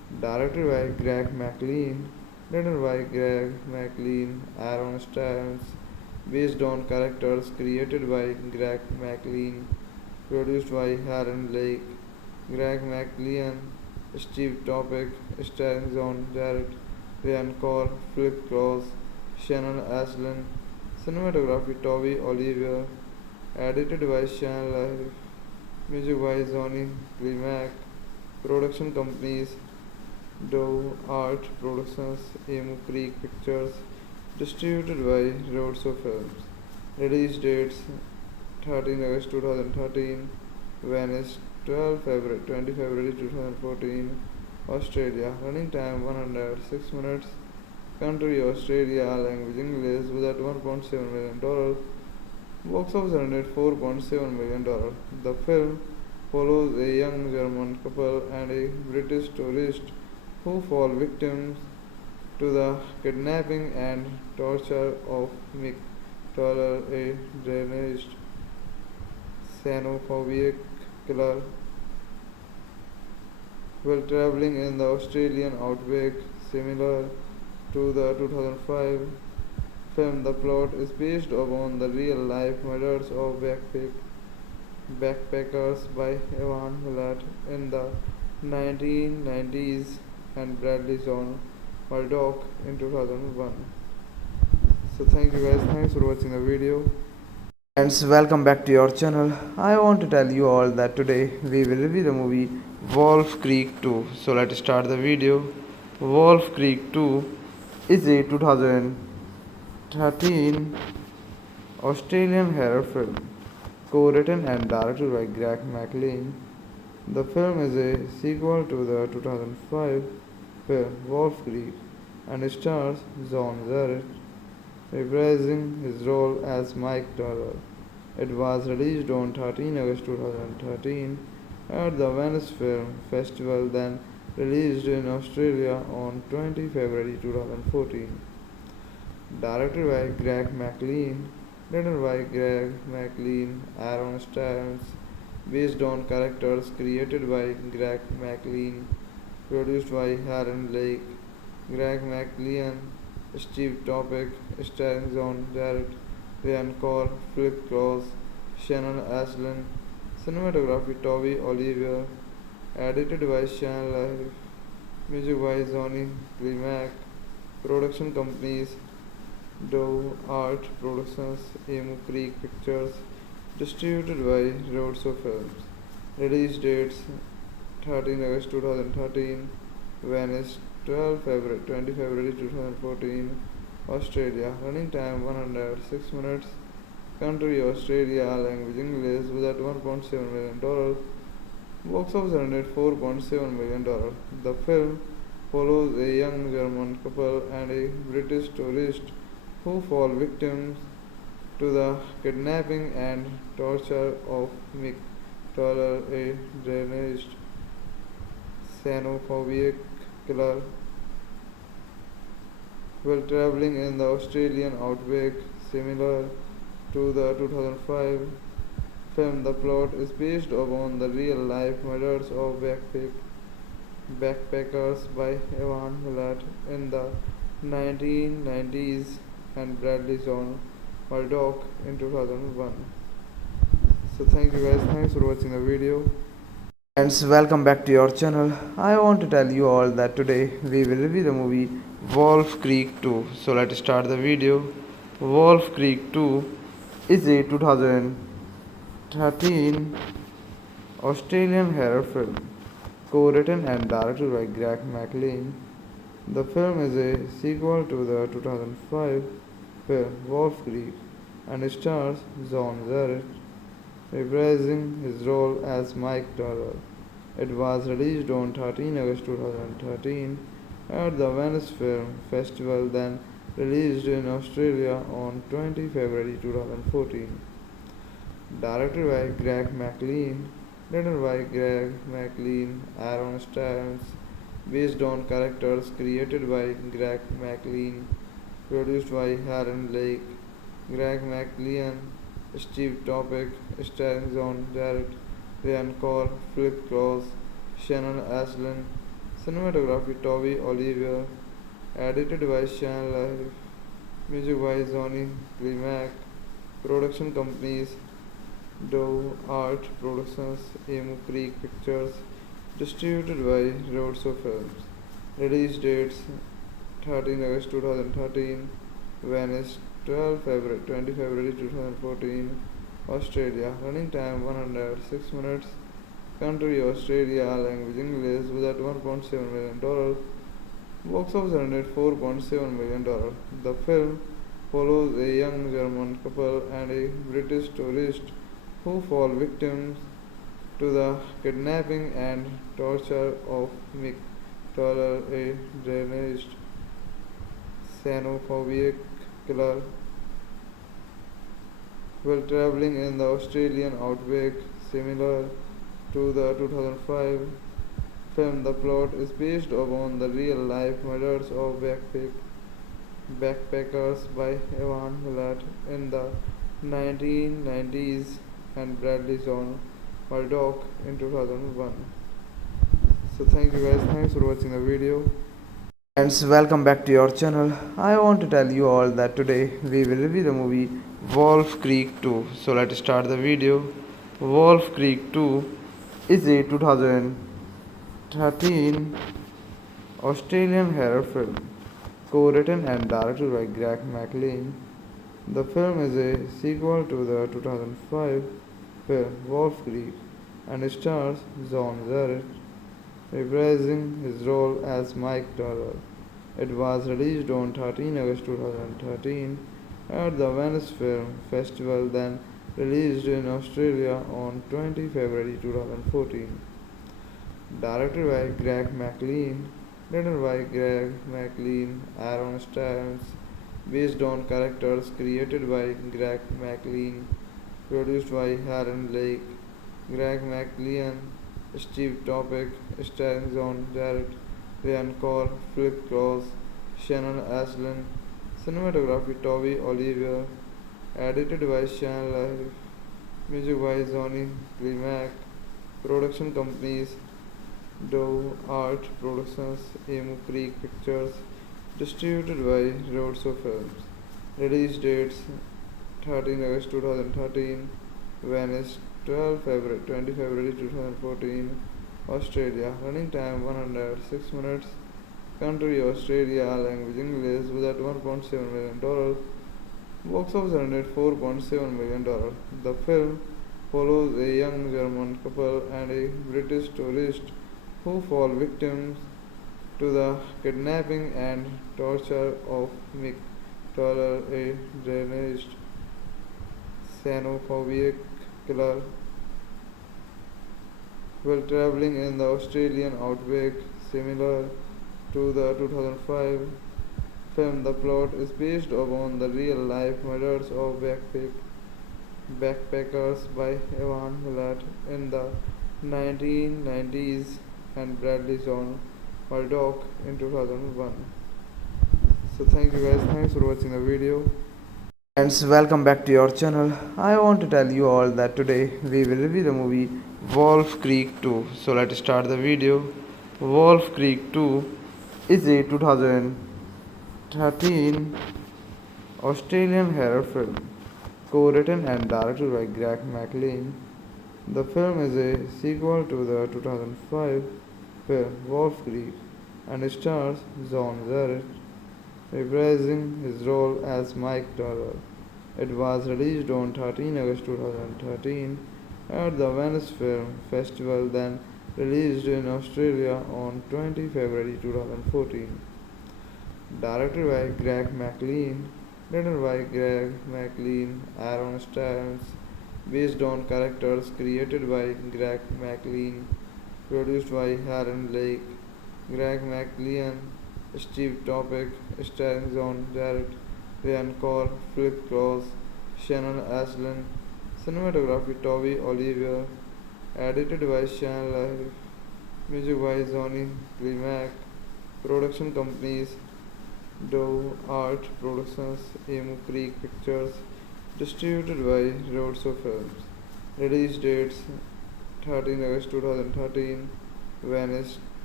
Directed by Greg McLean, written by Greg McLean, Aaron Stans, based on characters created by Greg McLean, produced by Aaron Lake, Greg McLean, Steve Topic, starring John Jarratt, Ryan Corr, Flip Cross, Shannon Aslan, cinematography Toby Oliver, edited by Sean Life, music by Johnny Klimak, production companies Doe Art Productions, Emu Creek Pictures, distributed by Roadshow Films. Release dates 13 August 2013, Venice 20 February 2014, Australia. Running time 106 minutes. Country Australia, language English, budget $1.7 million. Box office earned $4.7 million. The film follows a young German couple and a British tourist who fall victims to the kidnapping and torture of Mick Toller, a deranged xenophobic killer. While traveling in the Australian outback, similar to the 2005 film, the plot is based upon the real-life murders of backpackers by Evan Willard in the 1990s and Bradley John Murdoch in 2001. So thank you guys, thanks for watching the video. Friends, welcome back to your channel. I want to tell you all that today we will review the movie Wolf Creek 2. So let's start the video. Wolf Creek 2 is a 2013 Australian horror film, co-written and directed by Greg McLean. The film is a sequel to the 2005 film Wolf Creek and stars John Jarratt reprising his role as Mike Dollar. It was released on 13 August 2013 at the Venice Film Festival, then released in Australia on 20 February 2014. Directed by Greg McLean, written by Greg McLean, Aaron Stans, based on characters created by Greg McLean, produced by Aaron Lake, Greg McLean, Steve Topic, starring John Jarratt, Ryan Corr, Flip Cross, Shannon Aslan, cinematography Toby Oliver, edited by Sean Life, music by Johnny Klimak, production companies Doe Art Productions, Emu Creek Pictures, distributed by Roadshow Films. Release dates 13 August 2013, Venice 20 February 2014, Australia. Running time 106 minutes. Country Australia, language English, budget $1.7 million. Box office earned $4.7 million. The film follows a young German couple and a British tourist who fall victims to the kidnapping and torture of Mick Toller, a deranged xenophobic killer. While traveling in the Australian outback, similar to the 2005 film, the plot is based upon the real-life murders of backpackers by Evan Willard in the 1990s and Bradley John Murdoch in 2001. So thank you guys, thanks for watching the video. Friends, welcome back to your channel. I want to tell you all that today we will review the movie Wolf Creek 2. So let's start the video. Wolf Creek 2 is a 2013 Australian horror film, co-written and directed by Greg McLean. The film is a sequel to the 2005 film Wolf Creek and stars John Jarratt reprising his role as Mike Dollar. It was released on 13 August 2013 at the Venice Film Festival, then released in Australia on 20 February 2014. Directed by Greg McLean, written by Greg McLean, Aaron Stans, based on characters created by Greg McLean, produced by Aaron Lake, Greg McLean, Steve Topic, starring John Jarratt, Ryan Corr, Flip Cross, Shannon Aslan, Cinematography Toby Oliver. Edited by Shan Life. Music by Johnny Climac. Production companies Doe Art Productions, Emu Creek Pictures. Distributed by Roadshow Films. Release dates 13 August 2013. Venice 20 February 2014. Australia. Running time 106 minutes. Country Australia. Language English. Budget $1.7 million. Box office earned $4.7 million. The film follows a young German couple and a British tourist who fall victims to the kidnapping and torture of Mick Toller, a deranged xenophobic killer. While traveling in the Australian outback, similar to the 2005 film, the plot is based upon the real-life murders of backpackers by Evan Willard in the 1990s and Bradley John Murdoch in 2001. So thank you guys, thanks for watching the video. Friends, welcome back to your channel. I want to tell you all that today we will review the movie Wolf Creek 2. So let's start the video. Wolf Creek 2 is a 2013 Australian horror film, co-written and directed by Greg McLean. The film is a sequel to the 2005 film Wolf Creek and stars John Jarratt reprising his role as Mike Dollar. It was released on 13 August 2013 at the Venice Film Festival, then released in Australia on 20 February 2014. Directed by Greg McLean, written by Greg McLean, Aaron Stearns, based on characters created by Greg McLean, produced by Aaron Lake, Greg McLean, Steve Topic, starring John Jarratt, Ryan Corr, Philip Cross, Shannon Ashlin. Cinematography Toby Oliver. Edited by Shan Life. Music by Johnny Climac. Production companies Doe Art Productions, Emu Creek Pictures. Distributed by Roadshow Films. Release dates 13 August 2013. Venice 20 February 2014. Australia. Running time 106 minutes. Country Australia. Language English. Budget $1.7 million. Box office earned $4.7 million. The film follows a young German couple and a British tourist who fall victims to the kidnapping and torture of Mick Toller, a deranged xenophobic killer. While traveling in the Australian outback, similar to the 2005 film, the plot is based upon the real-life murders of backpackers by Evan Willard in the 1990s and Bradley John Murdoch in 2001. So thank you guys, thanks for watching the video. Friends, welcome back to your channel. I want to tell you all that today we will review the movie Wolf Creek 2. So let's start the video. Wolf Creek 2 is a 2013 Australian horror film, co-written and directed by Greg McLean. The film is a sequel to the 2005 film Wolf Creek and stars John Jarratt reprising his role as Mike Dollar. It was released on 13 August 2013 at the Venice Film Festival, then released in Australia on 20 February 2014. Directed by Greg McLean, written by Greg McLean, Aaron Stearns, based on characters created by Greg McLean, produced by Aaron Lake, Greg McLean, Steve Topic, starring John Jarratt, Ryan Corr, Philip Cross, Shannon Ashlin. Cinematography Toby Oliver. Edited by Shan Life. Music by Johnny Climac. Production companies Doe Art Productions, Emu Creek Pictures. Distributed by Roadshow Films. Release dates 13 August 2013. Venice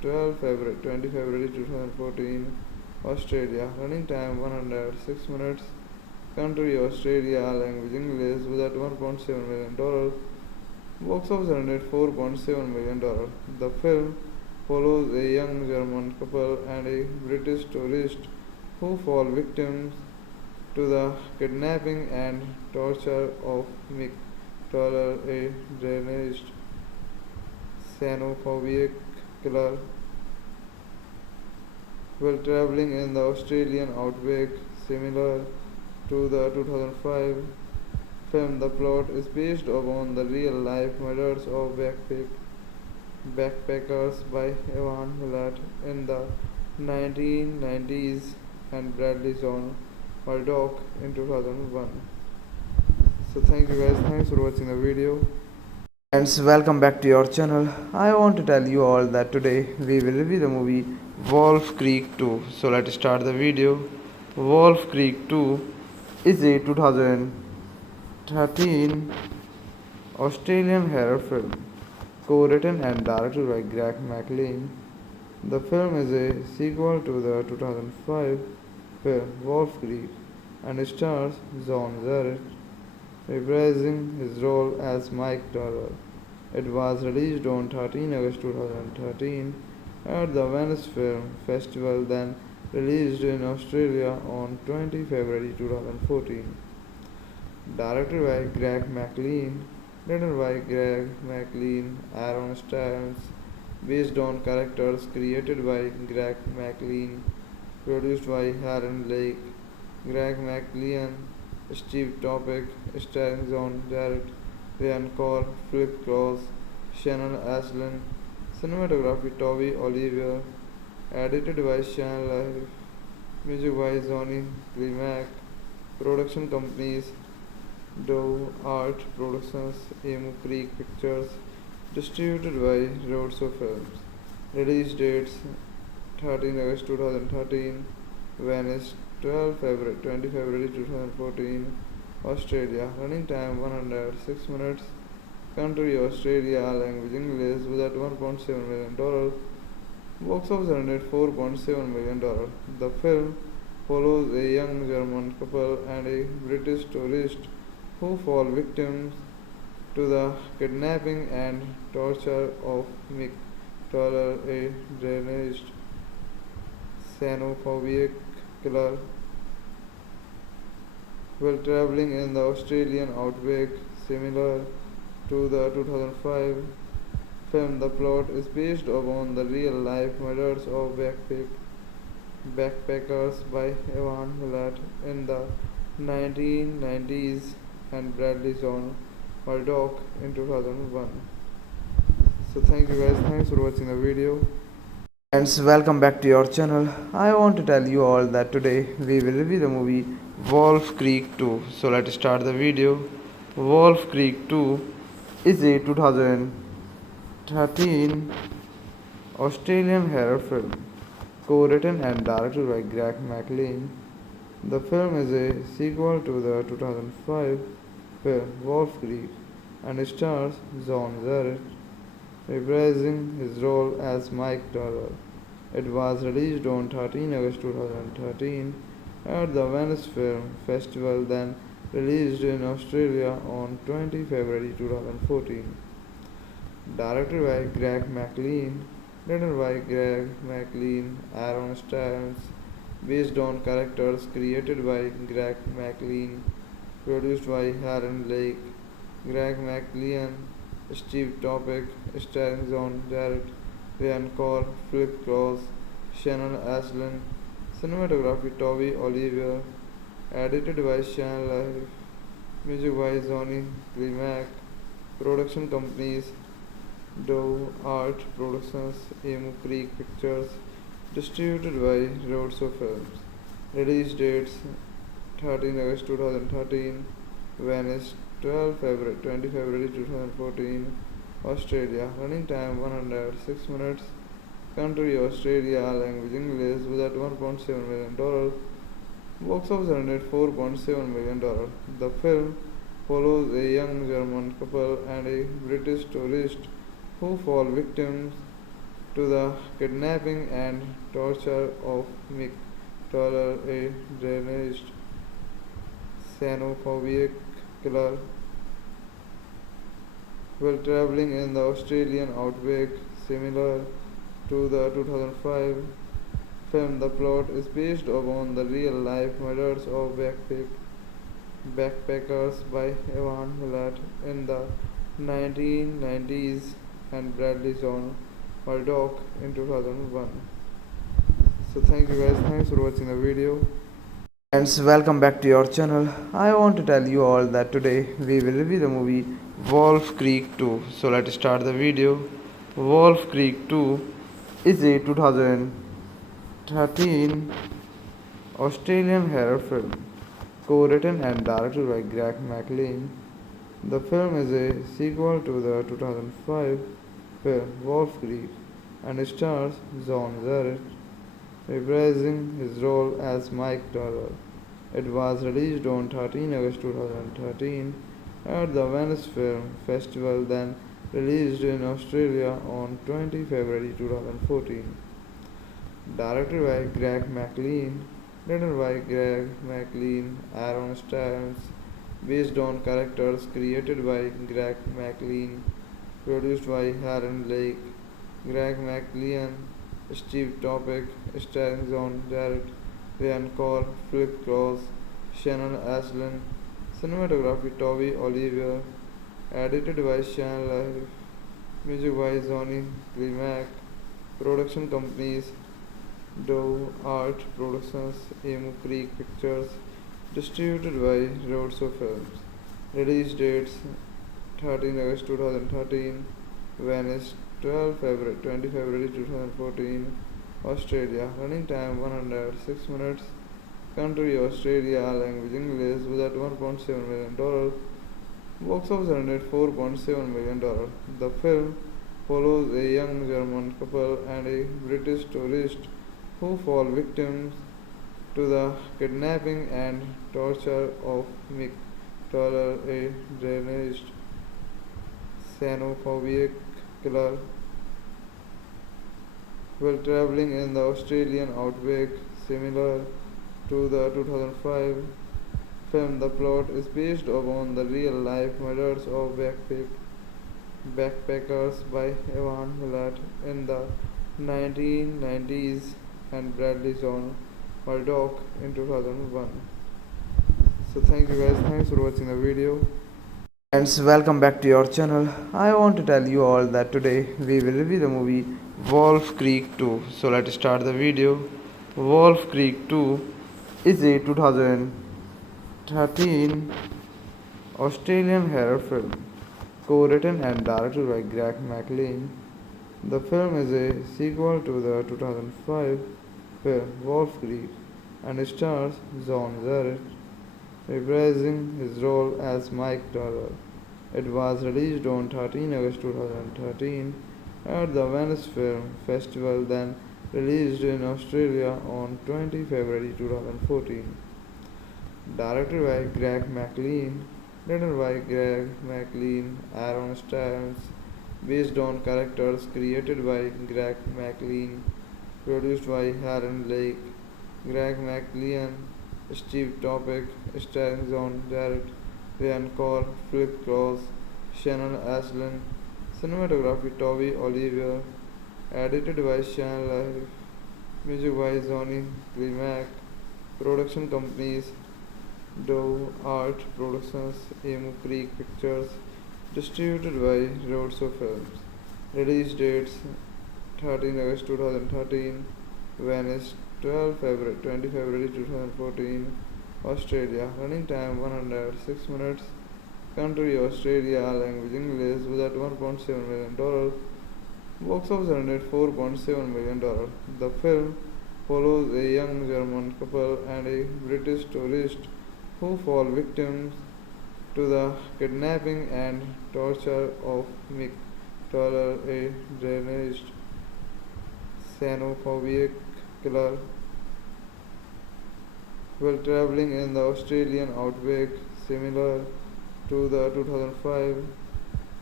20 February 2014. Australia. Running time 106 minutes. Country Australia. Language English. Budget $1.7 million. Box office earned $4.7 million. The film follows a young German couple and a British tourist who fall victims to the kidnapping and torture of Mick Toller, a deranged xenophobic killer. While traveling in the Australian outback, similar to the 2005 film, the plot is based upon the real-life murders of backpackers by Evan Willard in the 1990s and Bradley John Murdoch in 2001. So thank you guys, thanks for watching the video. Friends, welcome back to your channel. I want to tell you all that today we will review the movie Wolf Creek 2. So let's start the video. Wolf Creek 2 is a 2013 Australian horror film, co-written and directed by Greg McLean. The film is a sequel to the 2005 film Wolf Creek and stars John Jarratt reprising his role as Mike Dollar. It was released on 13 August 2013 at the Venice Film Festival, then released in Australia on 20 February 2014. Directed by Greg McLean, written by Greg McLean, Aaron Stearns, based on characters created by Greg McLean, produced by Aaron Lake, Greg McLean, Steve Topic, starring John Jarratt, Ryan Corr, Philip Cross, Shannon Ashlin, cinematography Toby Oliver, edited by Sean Life, music by Johnny Climac, production companies Doe Art Productions, Emu Creek Pictures, distributed by Roadshow Films. Release dates 13 August 2013, Venice 20 February 2014, Australia. Running time 106 minutes. Country Australia. Language English. Budget $1.7 million. Box office earned $4.7 million. The film follows a young German couple and a British tourist who fall victims to the kidnapping and torture of Mick Toller, a deranged xenophobic killer. While traveling in the Australian outback, similar to the 2005 film, the plot is based upon the real-life murders of backpackers by Evan Willard in the 1990s and Bradley John Murdoch in 2001. So thank you guys, thanks for watching the video. Friends, welcome back to your channel. I want to tell you all that today we will review the movie Wolf Creek 2. So let's start the video. Wolf Creek 2 is a 2013 Australian horror film, co-written and directed by Greg McLean. The film is a sequel to the 2005 film Wolf Creek and stars John Jarratt reprising his role as Mike Dollar. It was released on 13 August 2013 at the Venice Film Festival, then released in Australia on 20 February 2014. Directed by Greg McLean, written by Greg McLean, Aaron Stearns, based on characters created by Greg McLean, produced by Aaron Lake, Greg McLean, Steve Topic, starring John Jarratt, Ryan Corr, Philip Cross, Shannon Ashlin, cinematography Toby Oliver, edited by Sean Life, music by Johnny Climac, production companies Doe Art Productions, Emu Creek Pictures, distributed by Roadshow Films. Release dates 13 August 2013, Venice 20 February 2014, Australia. Running time 106 minutes. Country Australia. Language English. Budget $1.7 million. Box office earned $4.7 million. The film follows a young German couple and a British tourist who fall victims to the kidnapping and torture of Mick Toller, a journalist, xenophobic killer, while traveling in the Australian outback, similar to the 2005 film. The plot is based upon the real-life murders of backpackers by Evan Willard in the 1990s and Bradley John Murdoch in 2001. So thank you guys, thanks for watching the video. Friends, welcome back to your channel. I want to tell you all that today we will review the movie Wolf Creek 2. So let's start the video. Wolf Creek 2 is a 2013 Australian horror film, co-written and directed by Greg McLean. The film is a sequel to the 2005 film Wolf Creek and stars John Jarratt reprising his role as Mike Dollar. It was released on 13 August 2013 at the Venice Film Festival, then released in Australia on 20 February 2014. Directed by Greg McLean, written by Greg McLean, Aaron Stearns, based on characters created by Greg McLean, produced by Aaron Lake, Greg McLean, Steve Topic, starring John Jarratt, Ryan Corr, Philip Cross, Shannon Ashlin, cinematography Toby Oliver, edited by Sean Life, music by Johnny Climac, production companies Doe Art Productions, Emu Creek Pictures, distributed by Roadshow Films. Release dates 13 August 2013, Venice 20 February 2014, Australia. Running time 106 minutes. Country Australia. Language English. Budget $1.7 million. Box office earned $4.7 million. The film follows a young German couple and a British tourist who fall victims to the kidnapping and torture of Mick Toller, a journalist, xenophobic killer, while traveling in the Australian outback, similar to the 2005 film. The plot is based upon the real-life murders of backpackers by Evan Willard in the 1990s and Bradley John Murdoch in 2001. So thank you guys, thanks for watching the video. Friends, welcome back to your channel. I want to tell you all that today we will review the movie Wolf Creek 2. So let's start the video. Wolf Creek 2 is a 2013 Australian horror film, co-written and directed by Greg McLean. The film is a sequel to the 2005 film Wolf Creek and stars John Jarratt reprising his role as Mike Dollar. It was released on 13 August 2013 at the Venice Film Festival, then released in Australia on 20 February 2014. Directed by Greg McLean, written by Greg McLean, Aaron Stearns, based on characters created by Greg McLean, produced by Aaron Lake, Greg McLean, Steve Topic, starring John Jarratt, Ryan Corr, Philip Cross, Shannon Ashlin, cinematography Toby Oliver, edited by Sean Life, music by Johnny Climac, production companies Doe Art Productions, Emu Creek Pictures, distributed by Roadshow Films. Release dates 13 August 2013, Venice 20 February 2014, Australia. Running time 106 minutes. Country Australia. Language English. Budget $1.7 million. Box office earned $4.7 million. The film follows a young German couple and a British tourist who fall victims to the kidnapping and torture of Mick Toller, a journalist, xenophobic killer, while traveling in the Australian outback, similar to the 2005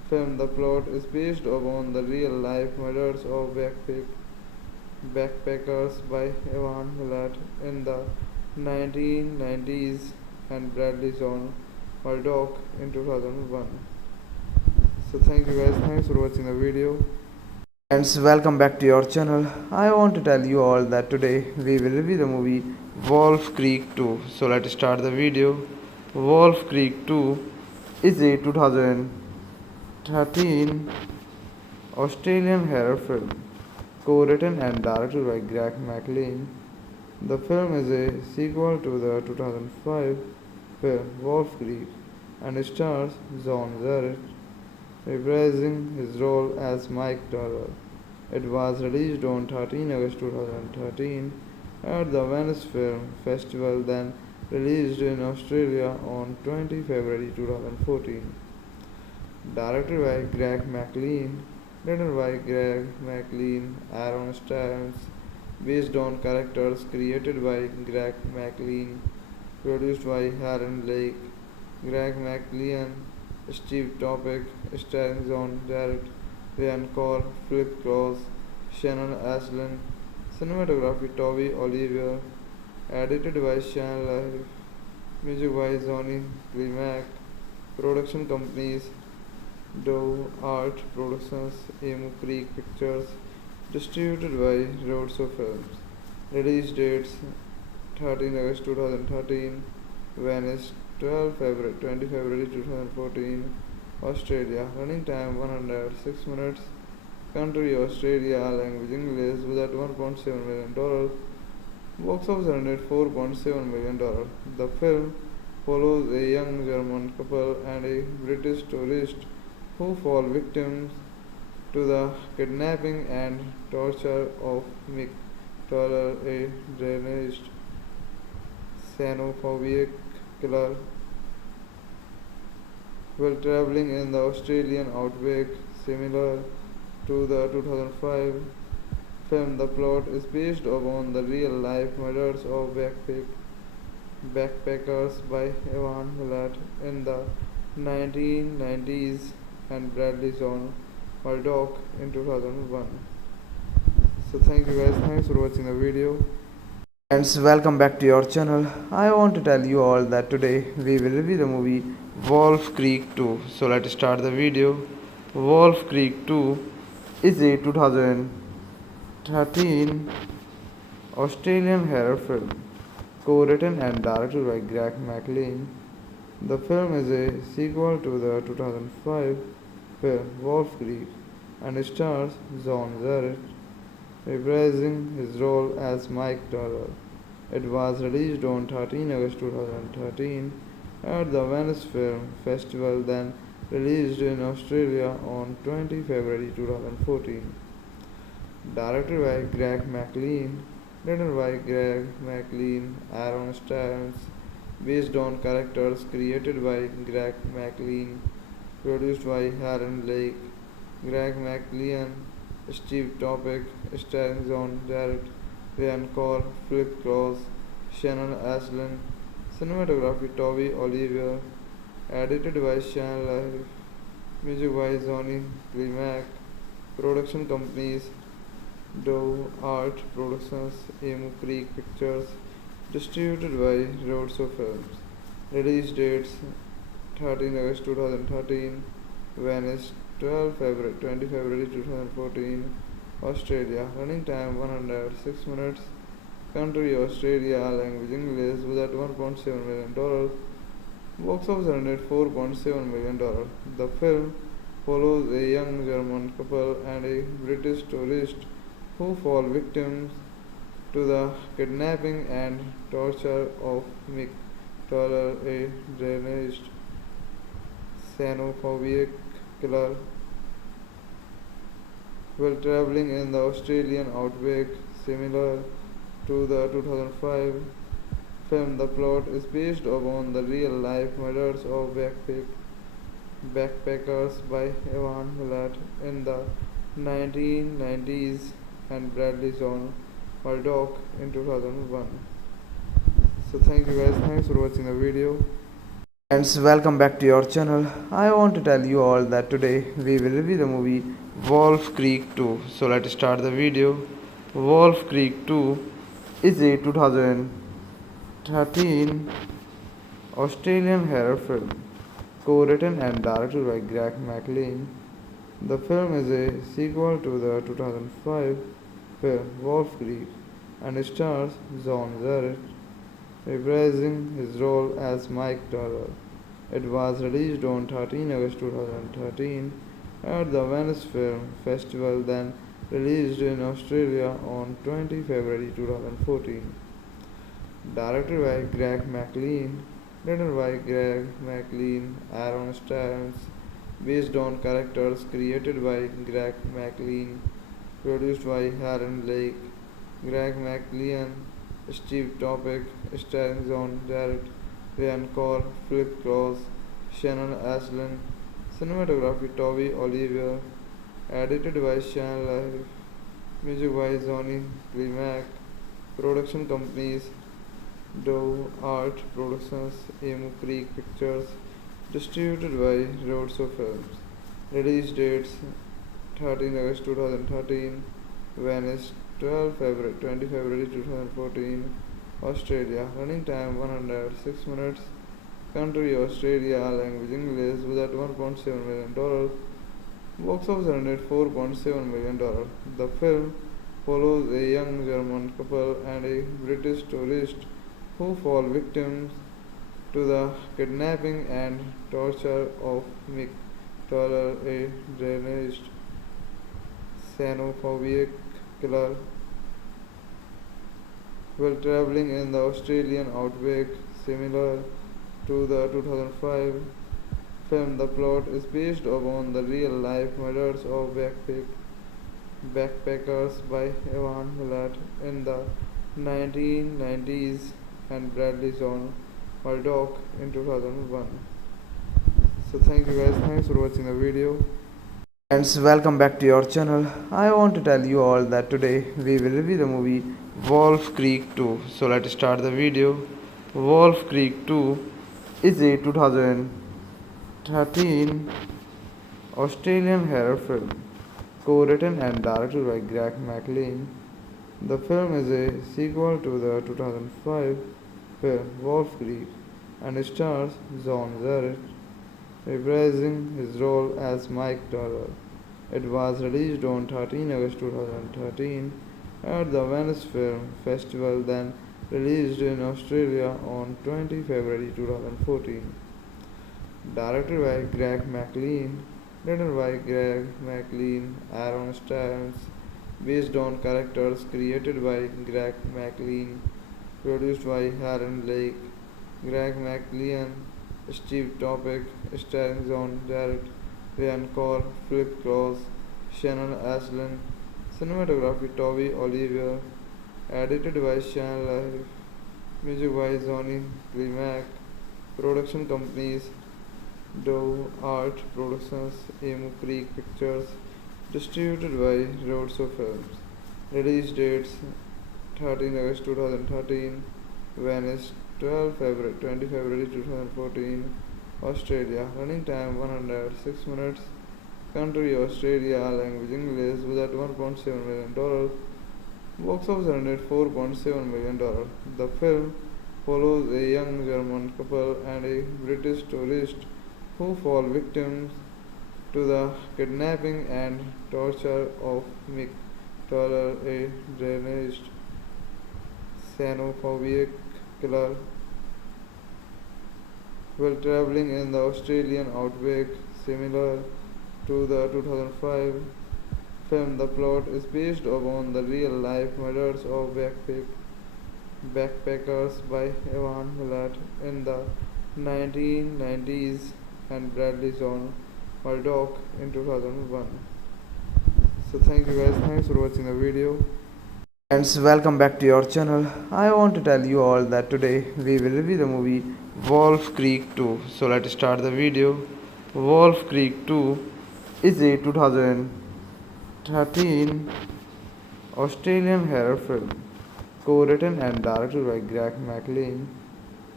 film. The plot is based upon the real-life murders of backpackers by Evan Willard in the 1990s and Bradley John Murdoch in 2001. So thank you guys. Thanks for watching the video. Friends, welcome back to your channel. I want to tell you all that today we will review the movie Wolf Creek 2. So let's start the video. Wolf Creek 2 is a 2013 Australian horror film, co-written and directed by Greg McLean. The film is a sequel to the 2005 film Wolf Creek and stars John Jarratt reprising his role as Mike Dollar. It was released on 13 August 2013 at the Venice Film Festival, then released in Australia on 20 February 2014. Directed by Greg McLean, written by Greg McLean, Aaron Stevens, based on characters created by Greg McLean, produced by Aaron Lake, Greg McLean, Steve Topic, starring John Jarratt, Ryan Corr, Philip Cross, Shannon Ashlin, cinematography Toby Oliver, edited by Sean Life, music by Johnny Climac, production companies Doe Art Productions, Emu Creek Pictures, distributed by Roadshow Films. Release dates 13 August 2013, Venice 20 February 2014, Australia. Running time 106 minutes. Country Australia. Language English. Budget $1.7 million. Box office earned $4.7 million. The film follows a young German couple and a British tourist who fall victims to the kidnapping and torture of Mick Toller, a deranged xenophobic killer. While traveling in the Australian outback, similar to the 2005 film, the plot is based upon the real-life murders of backpackers by Evan Willard in the 1990s and Bradley John Murdoch in 2001. So thank you guys. Thanks for watching the video. Friends, welcome back to your channel. I want to tell you all that today we will review the movie Wolf Creek 2. So let's start the video. Wolf Creek 2 is a 2013 Australian horror film, co-written and directed by Greg McLean. The film is a sequel to the 2005 film Wolf Creek and stars John Jarratt reprising his role as Mike Dollar. It was released on 13 August 2013 at the Venice Film Festival, then released in Australia on 20 February 2014. Directed by Greg McLean, written by Greg McLean, Aaron Stevens, based on characters created by Greg McLean, produced by Aaron Lake, Greg McLean, Steve Topic, starring John Jarratt, Ryan Corr, Philip Cross, Shannon Ashlin, cinematography Toby Oliver, edited by Sean Life, music by Johnny Climac, production companies Doe Art Productions, Emu Creek Pictures, distributed by Roadshow Films. Release dates 13 August 2013, Venice 20 February 2014, Australia. Running time 106 minutes. Country Australia. Language English. Budget $1.7 million. Box office earned $4.7 million. The film follows a young German couple and a British tourist who fall victims to the kidnapping and torture of Mick Toller, a deranged xenophobic killer. While traveling in the Australian outback, similar to the 2005 film, the plot is based upon the real-life murders of backpackers by Evan Willard in the 1990s and Bradley John Murdoch in 2001. So thank you guys. Thanks for watching the video. Friends, welcome back to your channel. I want to tell you all that today we will review the movie Wolf Creek 2. So let's start the video. Wolf Creek 2 is a 2013 Australian horror film, co-written and directed by Greg McLean. The film is a sequel to the 2005 film Wolf Creek and stars John Jarratt reprising his role as Mike Dollar. It was released on 13 August 2013 at the Venice Film Festival, then released in Australia on 20 February 2014. Directed by Greg McLean, written by Greg McLean, Aaron Stans, based on characters created by Greg McLean, produced by Aaron Lake, Greg McLean, Steve Topic, starring John Jarratt, Ryan Corr, Philip Cross, Shannon Ashlin, cinematography Toby Oliver, edited by Sean Life, music by Johnny Climac, production companies Doe Art Productions, Emu Creek Pictures, distributed by Roadshow Films. Release dates 13 August 2013, Venice 20 February 2014, Australia. Running time 106 minutes. Country Australia. Language English. Budget $1.7 million. Box office earned $4.7 million. The film follows a young German couple and a British tourist who fall victims to the kidnapping and torture of Mick Toller, a deranged xenophobic killer. While traveling in the Australian outback, similar to the 2005 film, the plot is based upon the real-life murders of backpackers by Evan Willard in the 1990s and Bradley John Murdoch in 2001. So thank you guys, thanks for watching the video. Friends, welcome back to your channel. I want to tell you all that today we will review the movie Wolf Creek 2. So let's start the video. Wolf Creek 2 is a 2013 Australian horror film, co-written and directed by Greg McLean. The film is a sequel to the 2005 film Wolf Creek and stars John Jarratt reprising his role as Mike Dollar. It was released on 13 August 2013 at the Venice Film Festival, then released in Australia on 20 February 2014. Directed by Greg McLean, written by Greg McLean, Aaron Stans, based on characters created by Greg McLean, produced by Aaron Lake, Greg McLean, Steve Topic, starring John Jarratt, Ryan Corr, Philip Cross, Shannon Ashlin, cinematography Toby Oliver, edited by Sean Life, music by Johnny Climac, production companies Doe Art Productions, Emu Creek Pictures, distributed by Roadshow Films. Release dates 13 August 2013, Venice 20 February 2014, Australia. Running time 106 minutes. Country Australia. Language English. Budget $1.7 million. Box office earned $4.7 million. The film follows a young German couple and a British tourist who fall victims to the kidnapping and torture of Mick Toller, a deranged xenophobic killer. While traveling in the Australian outback, similar to the 2005 film, the plot is based upon the real-life murders of backpackers by Evan Willard in the 1990s and Bradley John Murdoch in 2001. So thank you guys, thanks for watching the video. Friends, welcome back to your channel. I want to tell you all that today we will review the movie Wolf Creek 2. So let's start the video. Wolf Creek 2 is a 2013 Australian horror film, co-written and directed by Greg McLean.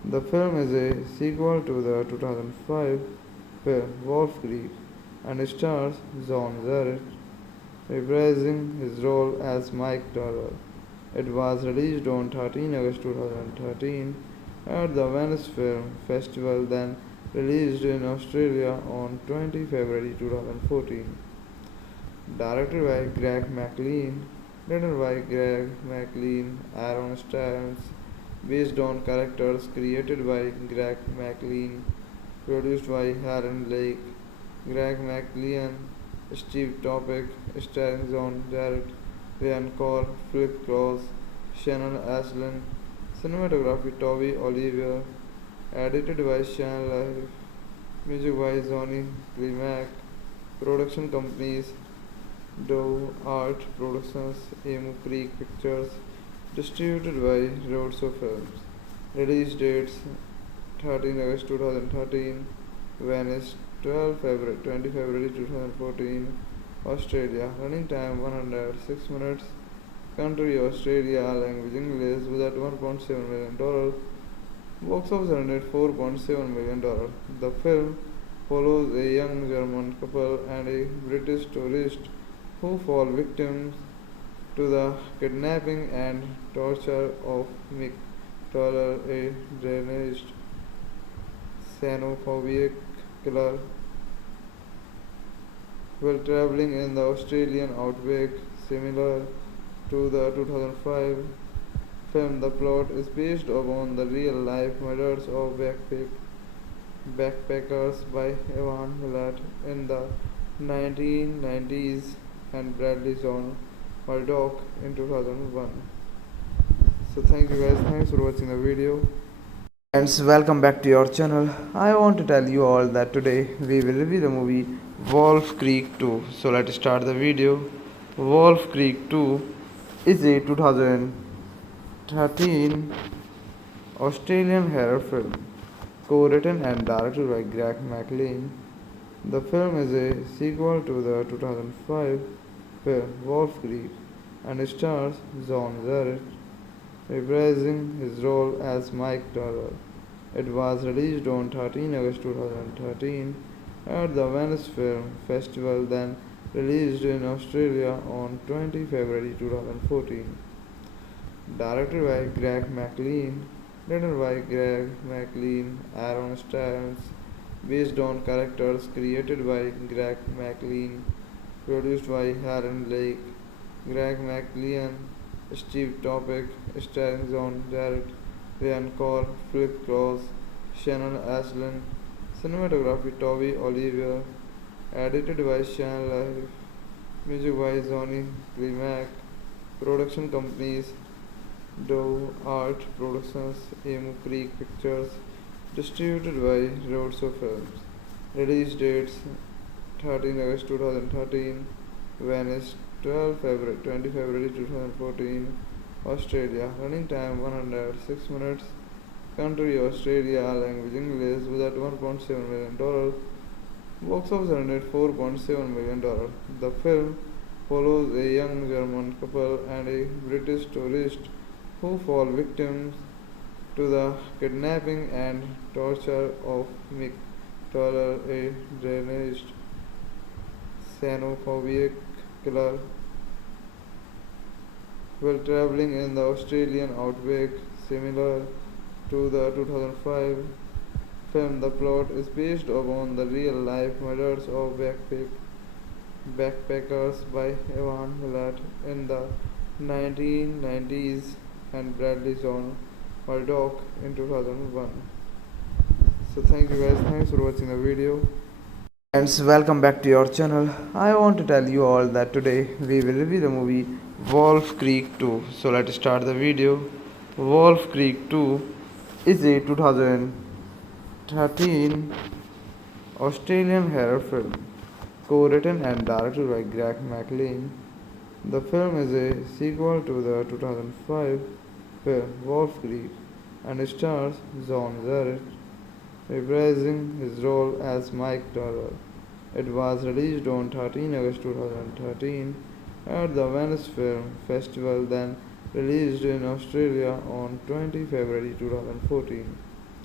The film is a sequel to the 2005 film Wolf Creek and stars John Jarratt reprising his role as Mike Dollar. It was released on 13 August 2013 at the Venice Film Festival, then released in Australia on 20 February 2014. Directed by Greg McLean, written by Greg McLean, Aaron Stevens, based on characters created by Greg McLean, produced by Aaron Lake, Greg McLean, Steve Topic, starring John Jarratt, Ryan Corr, Philip Cross, Shannon Ashlin, cinematography Toby Oliver, edited by Sean Life, music by Johnny Climac, production companies Doe Art Productions, Emu Creek Pictures, distributed by Roadshow Films. Release dates 13 August 2013, Venice 20 February 2014, Australia. Running time 106 minutes. Country Australia. Language English. Budget $1.7 million. Box office earned $4.7 million. The film follows a young German couple and a British tourist who fall victims to the kidnapping and torture of Mick Toller, a deranged xenophobic killer. While traveling in the Australian outback, similar to the 2005 film, the plot is based upon the real-life murders of backpackers by Evan Willard in the 1990s and Bradley John Murdoch in 2001. So thank you guys, thanks for watching the video. Friends, welcome back to your channel. I want to tell you all that today we will review the movie Wolf Creek 2. So let's start the video. Wolf Creek 2 is a 2013 Australian horror film, co-written and directed by Greg McLean. The film is a sequel to the 2005 film Wolf Creek and stars John Jarratt reprising his role as Mike Dollar. It was released on 13 August 2013 at the Venice Film Festival, then released in Australia on 20 February 2014. Directed by Greg McLean, written by Greg McLean, Aaron Stevens, based on characters created by Greg McLean, produced by Aaron Lake, Greg McLean, Steve Topic, starring John Jarratt, Ryan Corr, Philip Cross, Shannon Ashlin, cinematography Toby Oliver, edited by Sean Life, music by Johnny Climac, production companies Doe Art Productions, Emu Creek Pictures, distributed by Roadshow Films. Release dates 13 August 2013, Venice 20 February 2014, Australia. Running time 106 minutes. Country Australia. Language English. Budget $1.7 million. Box office earned $4.7 million. The film follows a young German couple and a British tourist who fall victims to the kidnapping and torture of Mick Toller, a deranged xenophobic killer. While traveling in the Australian outback, similar to the 2005 film, the plot is based upon the real-life murders of backpackers by Evan Willard in the 1990s and Bradley John Murdoch in 2001. So thank you guys, thanks for watching the video. Friends, welcome back to your channel. I want to tell you all that today we will review the movie Wolf Creek 2. So let's start the video. Wolf Creek 2 is a 2013 Australian horror film, co-written and directed by Greg McLean. The film is a sequel to the 2005 film Wolf Creek and stars John Jarratt reprising his role as Mike Dollar. It was released on 13 August 2013 at the Venice Film Festival, then released in Australia on 20 February 2014.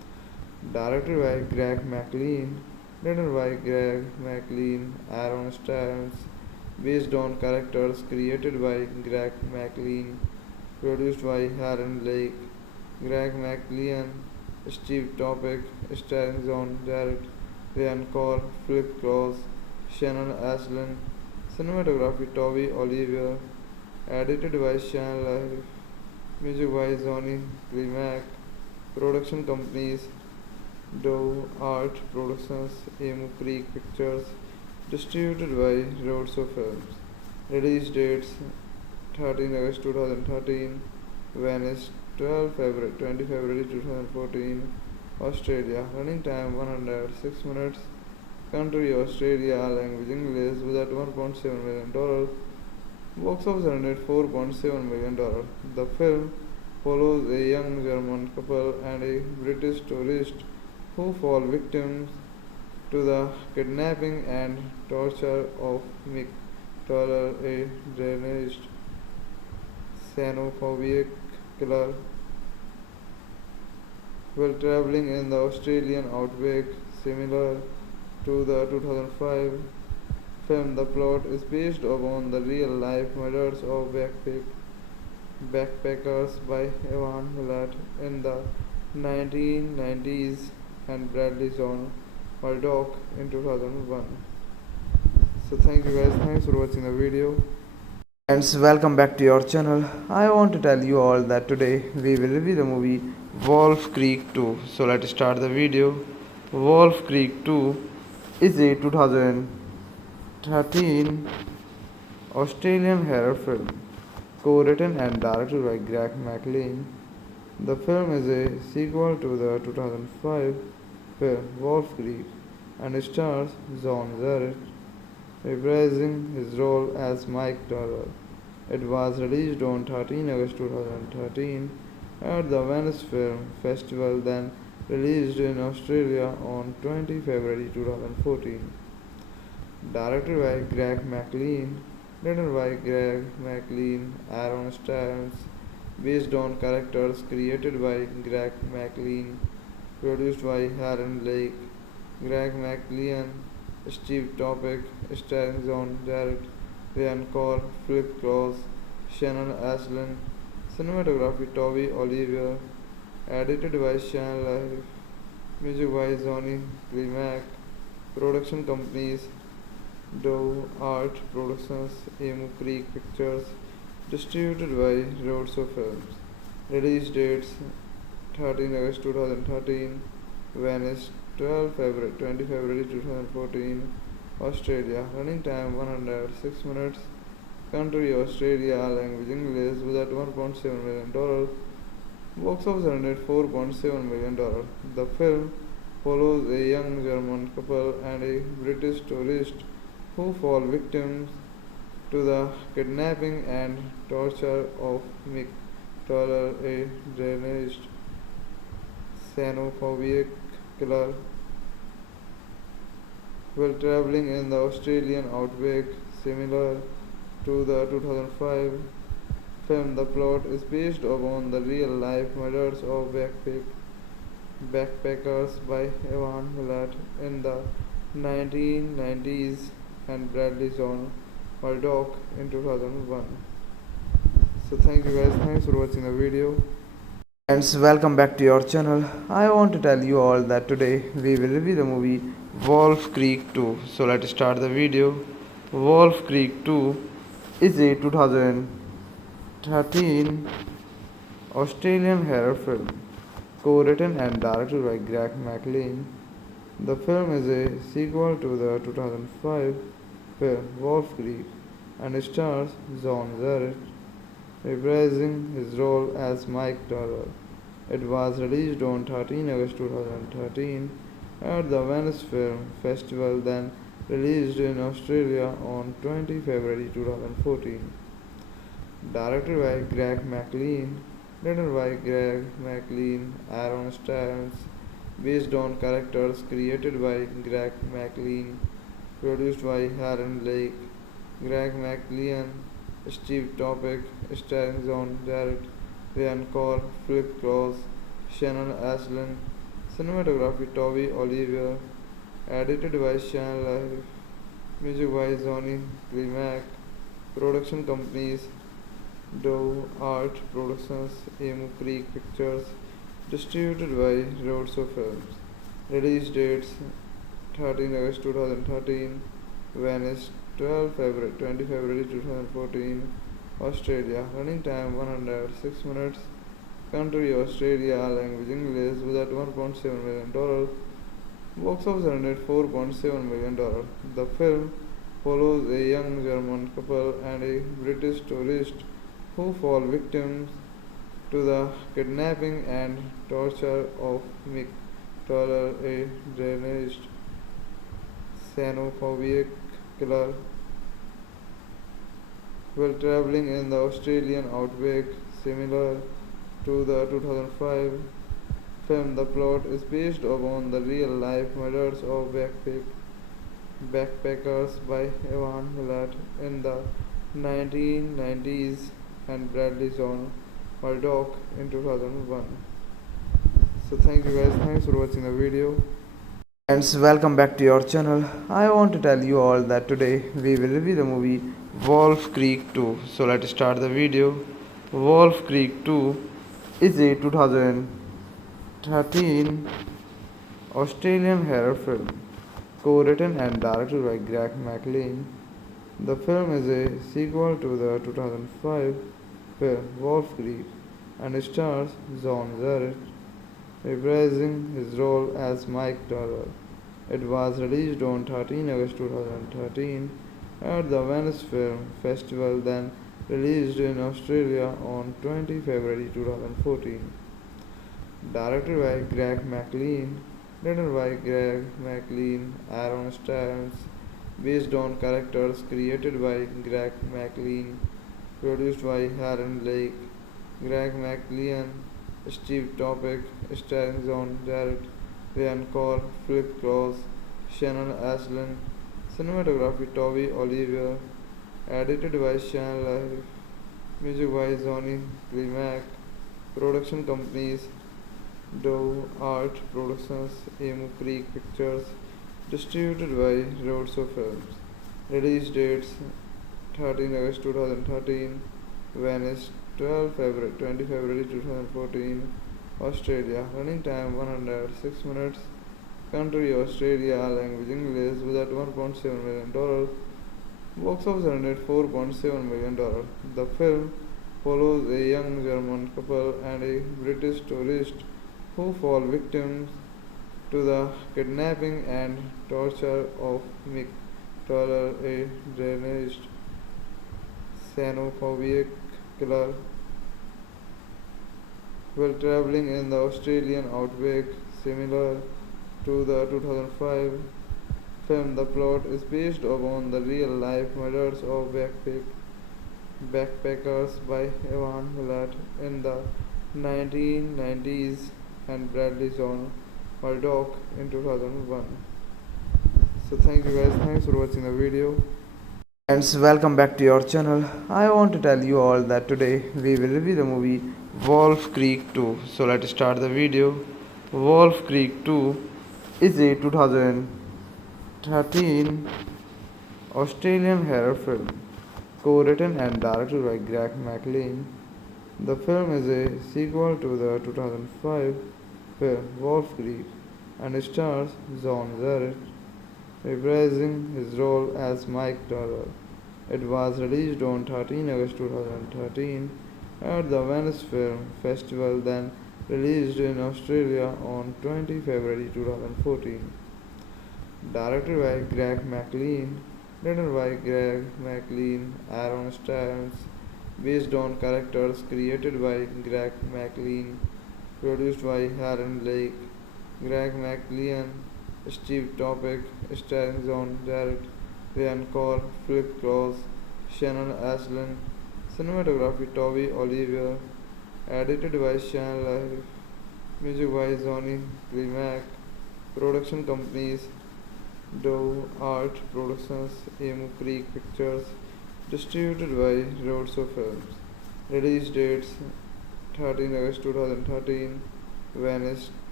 Directed by Greg McLean, written by Greg McLean, Aaron Stevens, based on characters created by Greg McLean, produced by Aaron Lake, Greg McLean, Steve Topic, starring John Jarratt, Ryan Corr, Philip Cross, Shannon Aslan, cinematography Toby Oliver, edited by Sean Life, music by Johnny Klimak, production companies Dove Art Productions, Emu Creek Pictures, distributed by Roadshow Films. Release dates 13 August 2013, Venice 12 February 20 February 2014, Australia. Running time 106 minutes. Country Australia, language English, budget $1.7 million. Box office earned $4.7 million. The film follows a young German couple and a British tourist who fall victims to the kidnapping and torture of Mick Toller, a deranged xenophobic killer. While traveling in the Australian outback, similar to the 2005 film, the plot is based upon the real-life murders of backpackers by Evan Willard in the 1990s and Bradley John Murdoch in 2001. So thank you guys, thanks for watching the video. Friends, welcome back to your channel. I want to tell you all that today we will review the movie Wolf Creek 2. So let's start the video. Wolf Creek 2 is a 2013 Australian horror film, co-written and directed by Greg McLean. The film is a sequel to the 2005 film Wolf Creek and stars John Jarratt reprising his role as Mike Dollar. It was released on 13 August 2013 at the Venice Film Festival, then released in Australia on 20 February 2014. Directed by Greg McLean, written by Greg McLean, Aaron Stevens, based on characters created by Greg McLean, produced by Aaron Lake, Greg McLean, Steve Topic, starring John Jarratt, Ryan Corr, Philip Cross, Shannon Aslan, cinematography Toby Oliver, edited by Sean Life, music by Johnny Klimak, production companies Dove Art Productions, Emu Creek Pictures, distributed by Roadshow Films. Release dates 13 August 2013, Venice 12 February 20 February 2014, Australia. Running time 106 minutes. Country Australia, language English, budget $1.7 million. Box office earned $4.7 million. The film follows a young German couple and a British tourist who fall victims to the kidnapping and torture of Mick Toller, a deranged xenophobic killer. While traveling in the Australian outback, similar to the 2005 film, the plot is based upon the real-life murders of backpackers by Evan Willard in the 1990s and Bradley John Murdoch in 2001. So thank you guys, thanks for watching the video. Friends, welcome back to your channel. I want to tell you all that today we will review the movie Wolf Creek 2. So let's start the video. Wolf Creek 2 is a 2013 Australian horror film, co-written and directed by Greg McLean. The film is a sequel to the 2005 film Wolf Creek and stars John Jarratt reprising his role as Mike Dollar. It was released on 13 August 2013 at the Venice Film Festival, then released in Australia on 20 February 2014. Directed by Greg McLean, written by Greg McLean, Aaron Stevens, based on characters created by Greg McLean, produced by Aaron Lake, Greg McLean, Steve Topic, starring John Jarratt, Ryan Corr, Philip Cross, Shannon Aslan, Cinematography Toby Oliver. Edited by Sean Life. Music by Johnny Climac. Production companies Dove Art Productions, Emu Creek Pictures. Distributed by Roadshow Films. Release dates 13 August 2013. Venice 20 February 2014. Australia. Running time 106 minutes. Country Australia. Language English. Budget $1.7 million. Box office earned $4.7 million. The film follows a young German couple and a British tourist who fall victims to the kidnapping and torture of Mick Toller, a deranged xenophobic killer. While traveling in the Australian outback, similar to the 2005 film, the plot is based upon the real-life murders of backpackers by Evan Willard in the 1990s and Bradley John Murdoch in 2001. So thank you guys, thanks for watching the video. Friends, welcome back to your channel. I want to tell you all that today we will review the movie Wolf Creek 2. So let's start the video. Wolf Creek 2 is a 2013 Australian horror film, co-written and directed by Greg McLean. The film is a sequel to the 2005 film Wolf Creek and stars John Jarratt reprising his role as Mike Dollar. It was released on 13 August 2013 at the Venice Film Festival, then released in Australia on 20 February 2014. Directed by Greg McLean, written by Greg McLean, Aaron Stearns, based on characters created by Greg McLean, produced by Aaron Lake, Greg McLean, Steve Topic, starring John Jarratt, Ryan Corr, Philip Cross, Shannon Ashlin. Cinematography Toby Oliver. Edited by Sean Life. Music by Johnny Climac. Production companies Dove Art Productions, Emu Creek Pictures. Distributed by Roadshow Films. Release dates 13 August 2013. Venice 20 February 2014. Australia. Running time 106 minutes. Country Australia. Language English. Budget $1.7 million. Box office earned $4.7 million. The film follows a young German couple and a British tourist who fall victims to the kidnapping and torture of Mick Toller, a deranged xenophobic killer. While traveling in the Australian outback, similar to the 2005 film, the plot is based upon the real-life murders of backpackers by Evan Willard in the 1990s and Bradley John Murdoch in 2001. So thank you guys, thanks for watching the video. Friends, welcome back to your channel. I want to tell you all that today we will review the movie Wolf Creek 2. So let's start the video. Wolf Creek 2 is a 2013 Australian horror film, co-written and directed by Greg McLean. The film is a sequel to the 2005 film Wolf Creek and stars John Jarratt reprising his role as Mike Dollar. It was released on 13 August 2013 at the Venice Film Festival, then released in Australia on 20 February 2014. Directed by Greg McLean, written by Greg McLean, Aaron Stearns, based on characters created by Greg McLean, produced by Aaron Lake, Greg McLean, Steve Topic, starring John Jarratt, Ryan Corr, Philip Cross, Shannon Ashlin. Cinematography Toby Oliver. Edited by Sean Life. Music by Johnny Climac. Production companies Dove Art Productions, Emu Creek Pictures. Distributed by Roadshow Films. Release dates 13 August 2013. Venice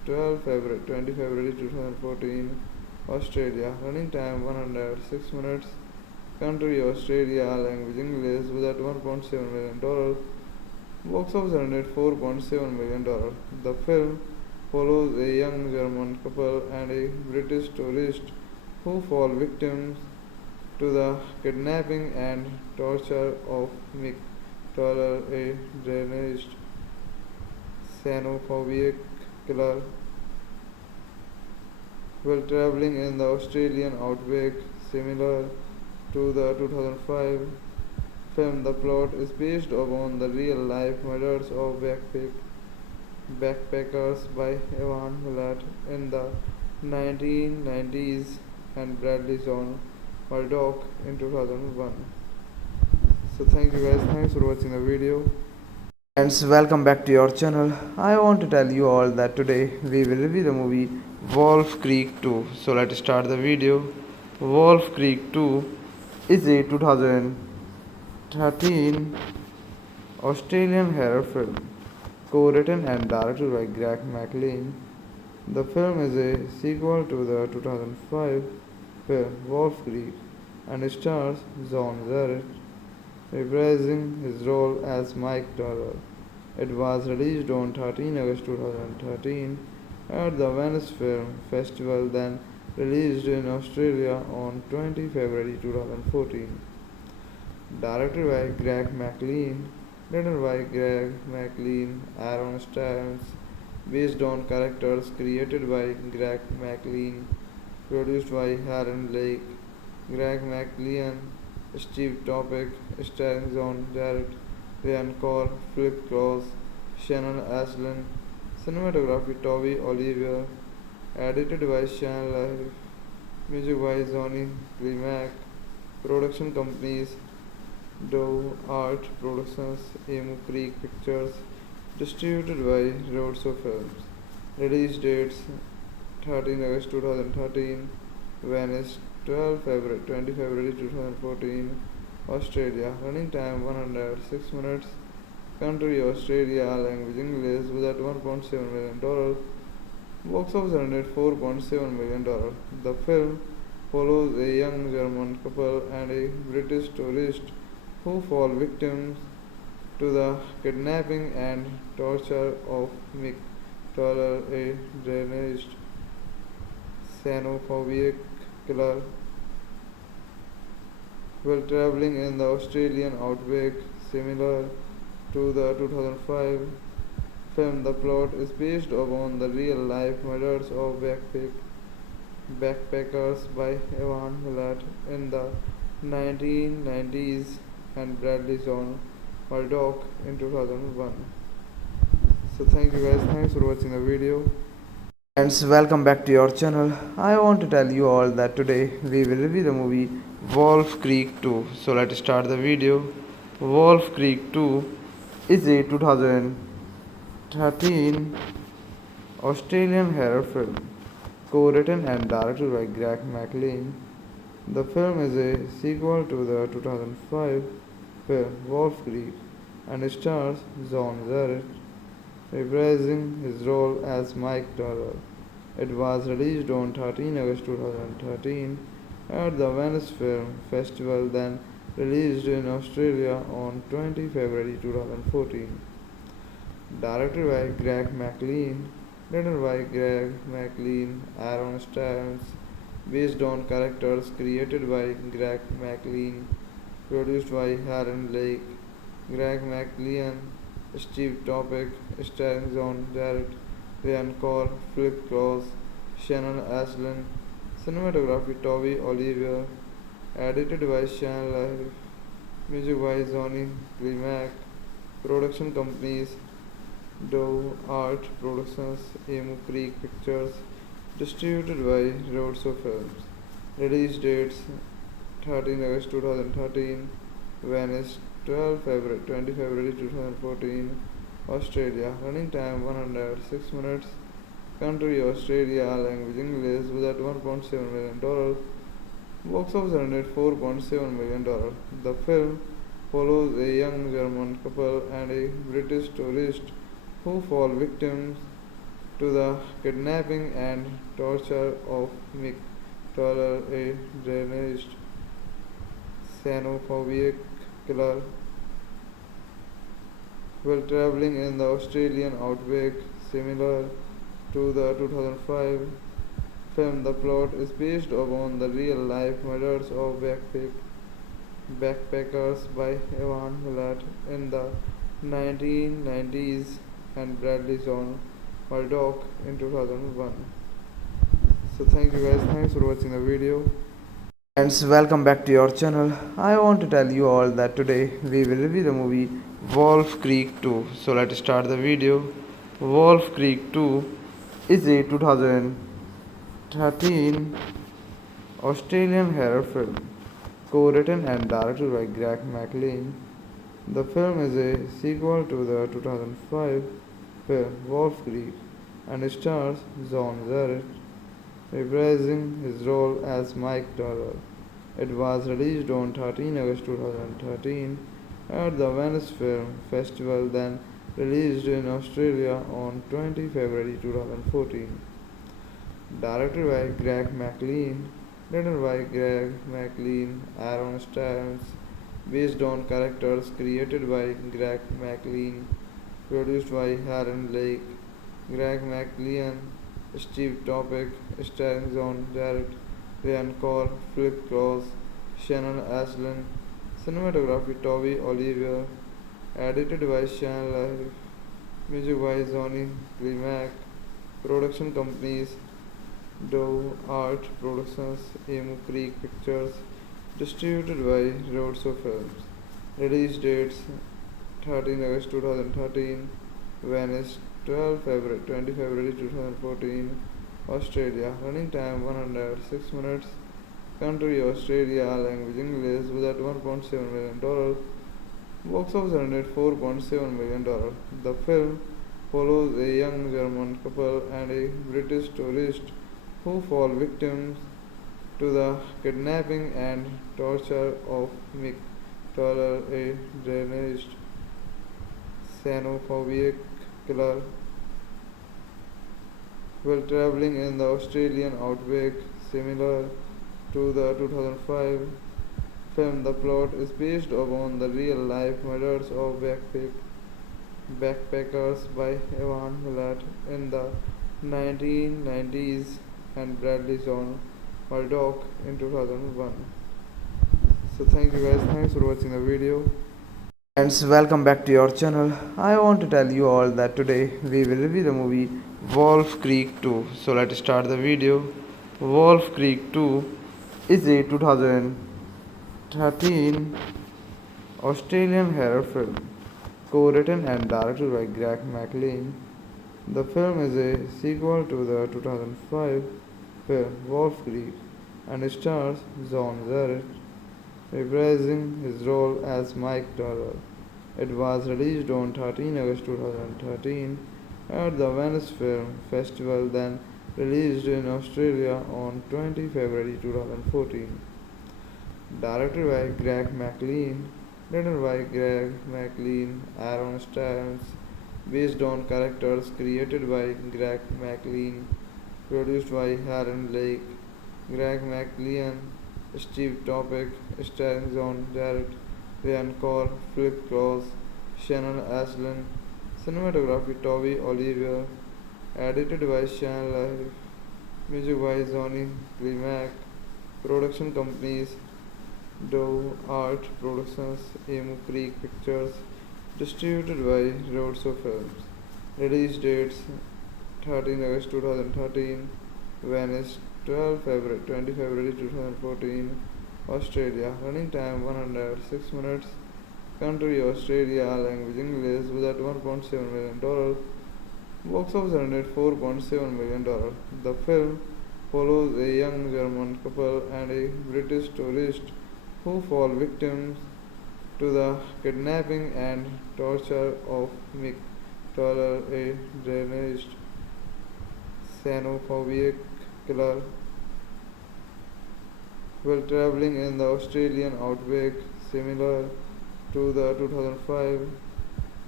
20 February 2014. Australia. Running time 106 minutes. Country Australia. Language English. Budget $1.7 million. Box office earned $4.7 million. The film follows a young German couple and a British tourist who fall victims to the kidnapping and torture of Mick Toller, a deranged xenophobic killer. While traveling in the Australian outback, similar to the 2005 film, the plot is based upon the real-life murders of backpackers by Evan Willard in the 1990s and Bradley John Murdoch in 2001. So thank you guys, thanks for watching the video. Friends, welcome back to your channel. I want to tell you all that today we will review the movie Wolf Creek 2. So let's start the video. Wolf Creek 2 is a 2013 Australian horror film, co-written and directed by Greg McLean. The film is a sequel to the 2005 film Wolf Creek and stars John Jarratt reprising his role as Mike Dollar. It was released on 13 August 2013 at the Venice Film Festival, then released in Australia on 20 February 2014. Directed by Greg McLean, written by Greg McLean, Aaron Stearns, based on characters created by Greg McLean, produced by Aaron Lake, Greg McLean, Steve Topic, starring John Jarratt, Ryan Corr, Philip Cross, Shannon Aslan, cinematography Toby Oliver, edited by Sean Life, music by Johnny Climac, production companies Doe Art Productions, Emu Creek Pictures, distributed by Roadshow Films. Release dates 13 August 2013, Venice 20 February 2014, Australia. Running time 106 minutes. Country Australia. Language English. Budget $1.7 million. Box office earned $4.7 million. The film follows a young German couple and a British tourist who fall victims to the kidnapping and torture of Mick Toller, a deranged xenophobic killer. While traveling in the Australian outback, similar to the 2005 film, the plot is based upon the real-life murders of backpackers by Evan Willard in the 1990s and Bradley John Murdoch in 2001. So thank you guys, thanks for watching the video. Friends, welcome back to your channel. I want to tell you all that today we will review the movie Wolf Creek 2. So let's start the video. Wolf Creek 2 is a 2013 Australian horror film, co-written and directed by Greg McLean. The film is a sequel to the 2005 film Wolf Creek and stars John Jarratt reprising his role as Mike Dollar. It was released on 13 August 2013 at the Venice Film Festival, then released in Australia on 20 February 2014. Directed by Greg McLean, written by Greg McLean, Aaron Stearns, based on characters created by Greg McLean, produced by Aaron Lake, Greg McLean, Steve Topic, starring John Jarratt, Ryan Corr, Philip Cross, Shannon Aslan, cinematography Toby Oliver, edited by Sean Life, music by Johnny Climac, production companies Doe Art Productions, Emu Creek Pictures, distributed by Roadshow Films. Release dates 13 August 2013, Venice 20 February 2014, Australia. Running time 106 minutes. Country Australia. Language English. Budget $1.7 million. Box office earned $4.7 million. The film follows a young German couple and a British tourist who fall victims to the kidnapping and torture of Mick Toller, a deranged xenophobic killer. While traveling in the Australian outback, similar to the 2005 film, the plot is based upon the real-life murders of backpackers by Evan Willard in the 1990s and Bradley John Murdoch in 2001. So thank you guys, thanks for watching the video. Friends, welcome back to your channel. I want to tell you all that today we will review the movie Wolf Creek 2. So let's start the video. Wolf Creek 2 is a 2013 Australian horror film, co-written and directed by Greg McLean. The film is a sequel to the 2005 film Wolf Creek and stars John Jarratt reprising his role as Mike Dollar. It was released on 13 August 2013 at the Venice Film Festival, then released in Australia on 20 February 2014. Directed by Greg McLean, written by Greg McLean, Aaron Stevens, based on characters created by Greg McLean, produced by Aaron Lake, Greg McLean, Steve Topic, starring John Jarratt, Ryan Corr, Philip Cross, Shannon Ashlin, cinematography Toby Oliver, edited by Sean Life, music by Johnny Climac, production companies Doe Art Productions, Emu Creek Pictures, distributed by Roadshow Films. Release dates 13 August 2013, Venice 20 February 2014, Australia. Running time 106 minutes. Country Australia. Language English. Budget $1.7 million. Box office earned $4.7 million. The film follows a young German couple and a British tourist who fall victims to the kidnapping and torture of Mick Toller, a deranged xenophobic killer. While traveling in the Australian outback, similar to the 2005 film, the plot is based upon the real-life murders of backpackers by Evan Willard in the 1990s and Bradley John Murdoch in 2001. So thank you guys, thanks for watching the video. Friends, welcome back to your channel. I want to tell you all that today we will review the movie Wolf Creek 2. So let's start the video. Wolf Creek 2 is a 2013 Australian horror film, co-written and directed by Greg McLean. The film is a sequel to the 2005 film Wolf Creek and stars John Jarratt reprising his role as Mike Dollar. It was released on 13 August 2013 at the Venice Film Festival, then released in Australia on 20 February 2014. Directed by Greg McLean, written by Greg McLean, Aaron Stevens, based on characters created by Greg McLean, produced by Aaron Lake, Greg McLean, Steve Topic, starring John Jarratt, Ryan Corr, Philip Cross, Shannon Ashlin, cinematography Toby Oliver, edited by Sean Life, music by Johnny Climac, production companies Doe Art Productions, Emu Creek Pictures, distributed by Roadshow Films. Release dates 13 August 2013, Venice 20 February 2014, Australia. Running time 106 minutes. Country Australia. Language English. Budget $1.7 million. Box office earned $4.7 million. The film follows a young German couple and a British tourist who fall victims to the kidnapping and torture of Mick Toller, a deranged xenophobic killer. While traveling in the Australian outback, similar to the 2005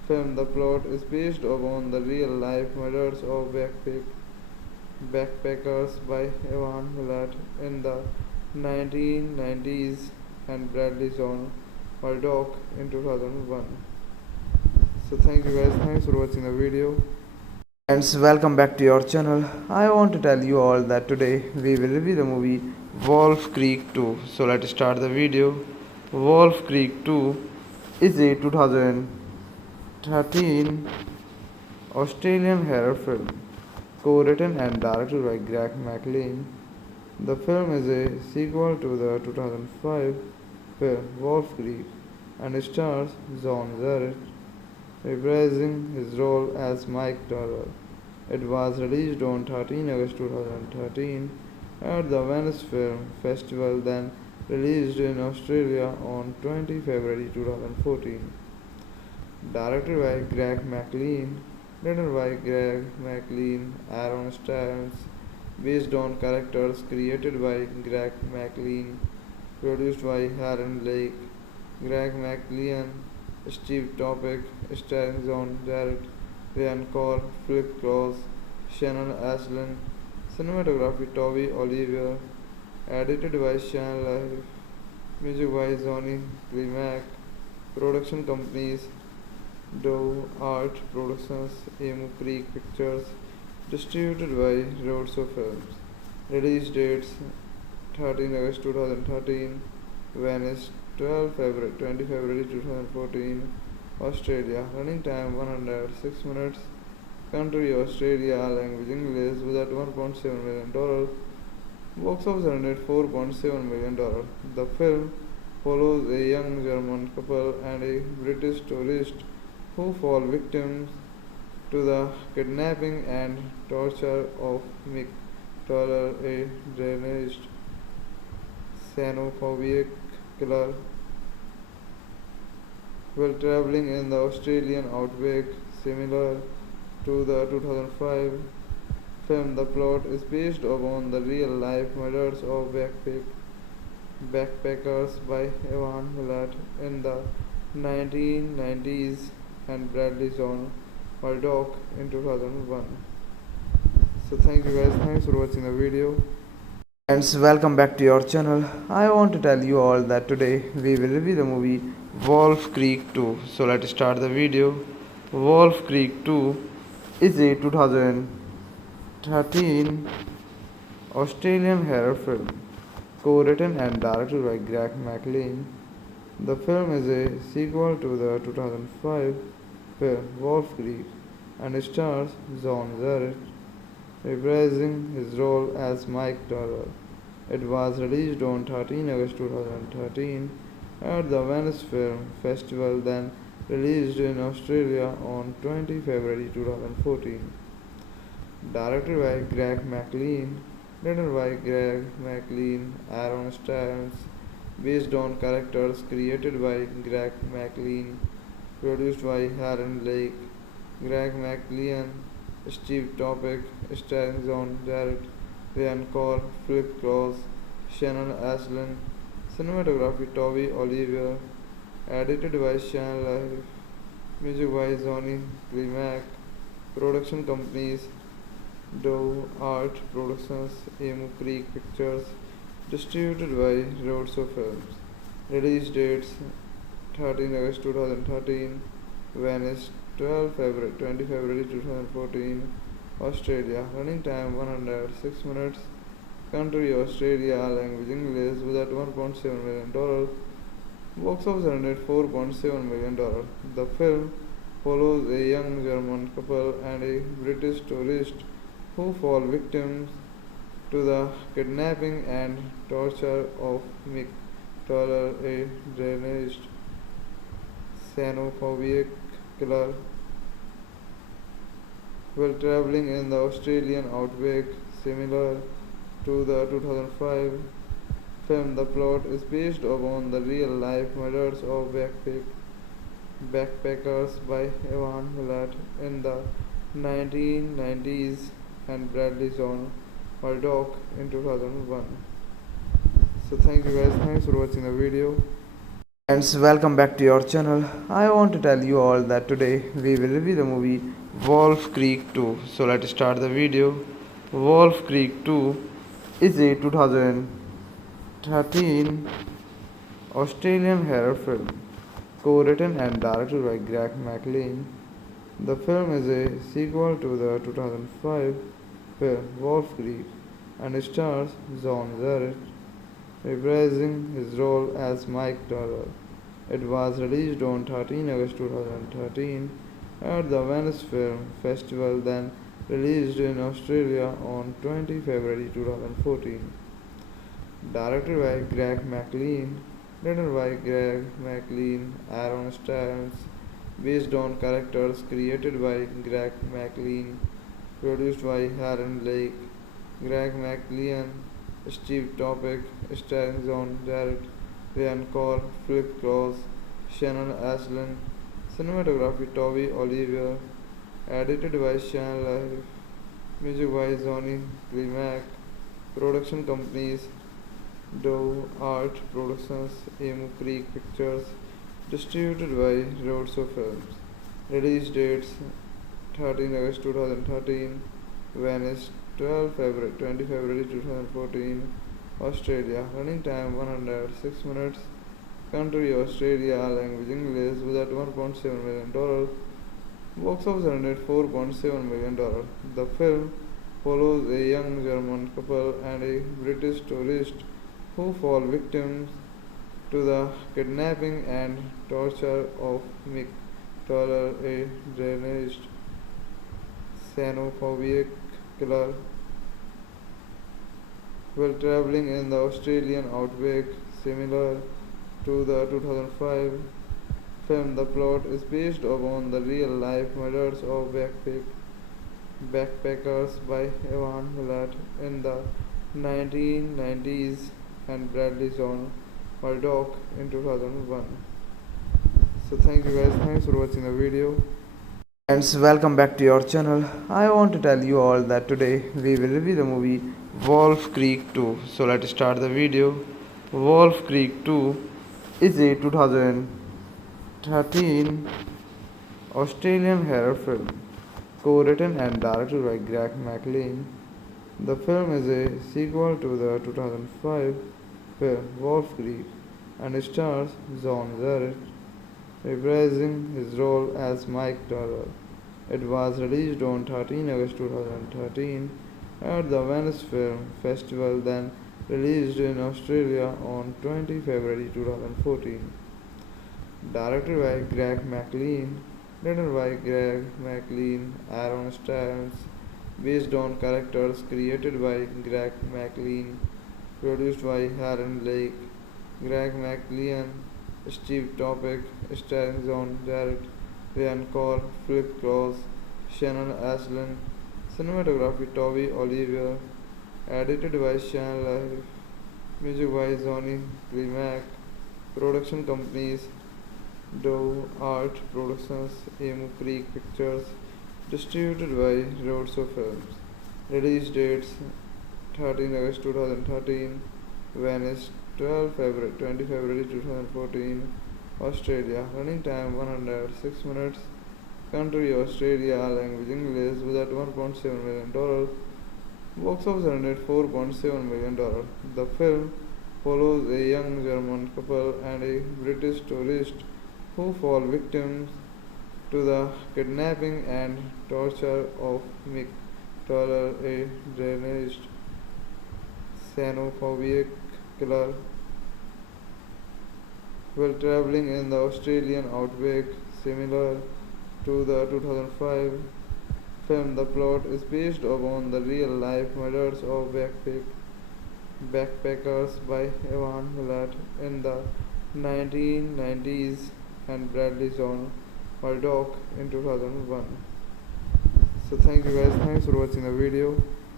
film. The plot is based upon the real-life murders of backpackers by Evan Willard in the 1990s and Bradley John Murdoch in 2001. So thank you guys. Thanks for watching the video. Friends, welcome back to your channel. I want to tell you all that today we will review the movie Wolf Creek 2. So let's start the video. Wolf Creek 2 is a 2013 Australian horror film, co-written and directed by Greg McLean. The film is a sequel to the 2005 film Wolf Creek and stars John Jarratt reprising his role as Mike Dollar. It was released on 13 August 2013 at the Venice Film Festival, then released in Australia on 20 February 2014. Directed by Greg McLean, written by Greg McLean, Aaron Stevens, based on characters created by Greg McLean, produced by Aaron Lake, Greg McLean, Steve Topic, starring John Jarratt, Ryan Corr, Philip Cross, Shannon Ashlin, cinematography Toby Oliver, edited by Sean Life, music by Johnny Climac, production companies Doe Art Productions, Emu Creek Pictures, distributed by Roadshow Films. Release dates 13 August 2013, Venice 20 February 2014, Australia. Running time 106 minutes. Country Australia. Language English. Budget $1.7 million. Box office earned $4.7 million. The film follows a young German couple and a British tourist who fall victims to the kidnapping and torture of Mick Toller, a deranged xenophobic killer. While traveling in the Australian outback, similar to the 2005 film, the plot is based upon the real-life murders of backpackers by Evan Willard in the 1990s and Bradley John Murdoch in 2001. So thank you guys. Thanks for watching the video. Friends, welcome back to your channel. I want to tell you all that today we will review the movie Wolf Creek 2. So let's start the video. Wolf Creek 2 is a 2013 Australian horror film, co-written and directed by Greg McLean. The film is a sequel to the 2005 film Wolf Creek and stars John Jarratt reprising his role as Mike Dollar. It was released on 13 August 2013 at the Venice Film Festival, then released in Australia on 20 February 2014. Directed by Greg McLean, written by Greg McLean, Aaron Stevens, based on characters created by Greg McLean, produced by Aaron Lake, Greg McLean, Steve Topic, starring John Jarratt, Ryan Corr, Philip Cross, Shannon Ashlin, cinematography Toby Oliver, edited by Sean Life, music by Johnny Climac, production companies Doe Art Productions, Emu Creek Pictures, distributed by Roadshow Films. Release dates 13 August 2013, Venice 20 February 2014, Australia. Running time 106 minutes. Country Australia. Language English. Budget $1.7 million. Box office earned $4.7 million. The film follows a young German couple and a British tourist who fall victims to the kidnapping and torture of Mick Toller, a deranged xenophobic killer. While traveling in the Australian outback, similar to the 2005 film, the plot is based upon the real-life murders of backpackers by Evan Willard in the 1990s and Bradley John Murdoch in 2001. So thank you guys. Thanks for watching the video. Friends, welcome back to your channel. I want to tell you all that today we will review the movie Wolf Creek 2. So let's start the video. Wolf Creek 2 is a 2013 Australian horror film, co-written and directed by Greg McLean. The film is a sequel to the 2005 film Wolf Creek and stars John Jarratt reprising his role as Mike Dollar. It was released on 13 August 2013 at the Venice Film Festival, then released in Australia on 20 February 2014. Directed by Greg McLean, written by Greg McLean, Aaron Stans, based on characters created by Greg McLean, produced by Aaron Lake, Greg McLean, Steve Topic, starring John Jarratt, Ryan Corr, Philip Cross, Shannon Aslan, cinematography Toby Oliver, edited by Sean Life, music by Johnny Climac, production companies Doe Art Productions, Emu Creek Pictures, distributed by Roadshow Films. Release dates 13 August 2013, Venice 20 February 2014, Australia. Running time 106 minutes. Country Australia. Language English. Budget $1.7 million. Box office earned $4.7 million. The film follows a young German couple and a British tourist who fall victims to the kidnapping and torture of Mick Toller, a deranged xenophobic killer. While traveling in the Australian outback, similar to the 2005 film, the plot is based upon the real-life murders of backpackers by Evan Willard in the 1990s and Bradley John Murdoch in 2001. So thank you guys, thanks for watching the video. Friends, welcome back to your channel. I want to tell you all that today we will review the movie Wolf Creek 2. So let's start the video. Wolf Creek 2 is a 2013 Australian horror film, co-written and directed by Greg McLean. The film is a sequel to the 2005 film Wolf Creek and stars John Jarratt reprising his role as Mike Dollar. It was released on 13 August 2013 at the Venice Film Festival, then released in Australia on 20 February 2014. Directed by Greg McLean, written by Greg McLean, Aaron Stans, based on characters created by Greg McLean, produced by Aaron Lake, Greg McLean, Steve Topic, starring John Jarratt, Ryan Corr, Philip Cross, Shannon Aslan, cinematography Toby Oliver, edited by Sean Life, music by Johnny Climac, production companies Doe Art Productions, Emu Creek Pictures, distributed by Roadshow Films. Release dates 13 August 2013, Venice 20 February 2014, Australia. Running time 106 minutes. Country Australia. Language English. Budget $1.7 million. Box office earned $4.7 million. The film follows a young German couple and a British tourist who fall victims to the kidnapping and torture of Mick Toller, a deranged xenophobic killer. While traveling in the Australian outback, similar to the 2005 film, the plot is based upon the real-life murders of backpackers by Evan Willard in the 1990s and Bradley John Murdoch in 2001. So thank you guys, thanks for watching the video.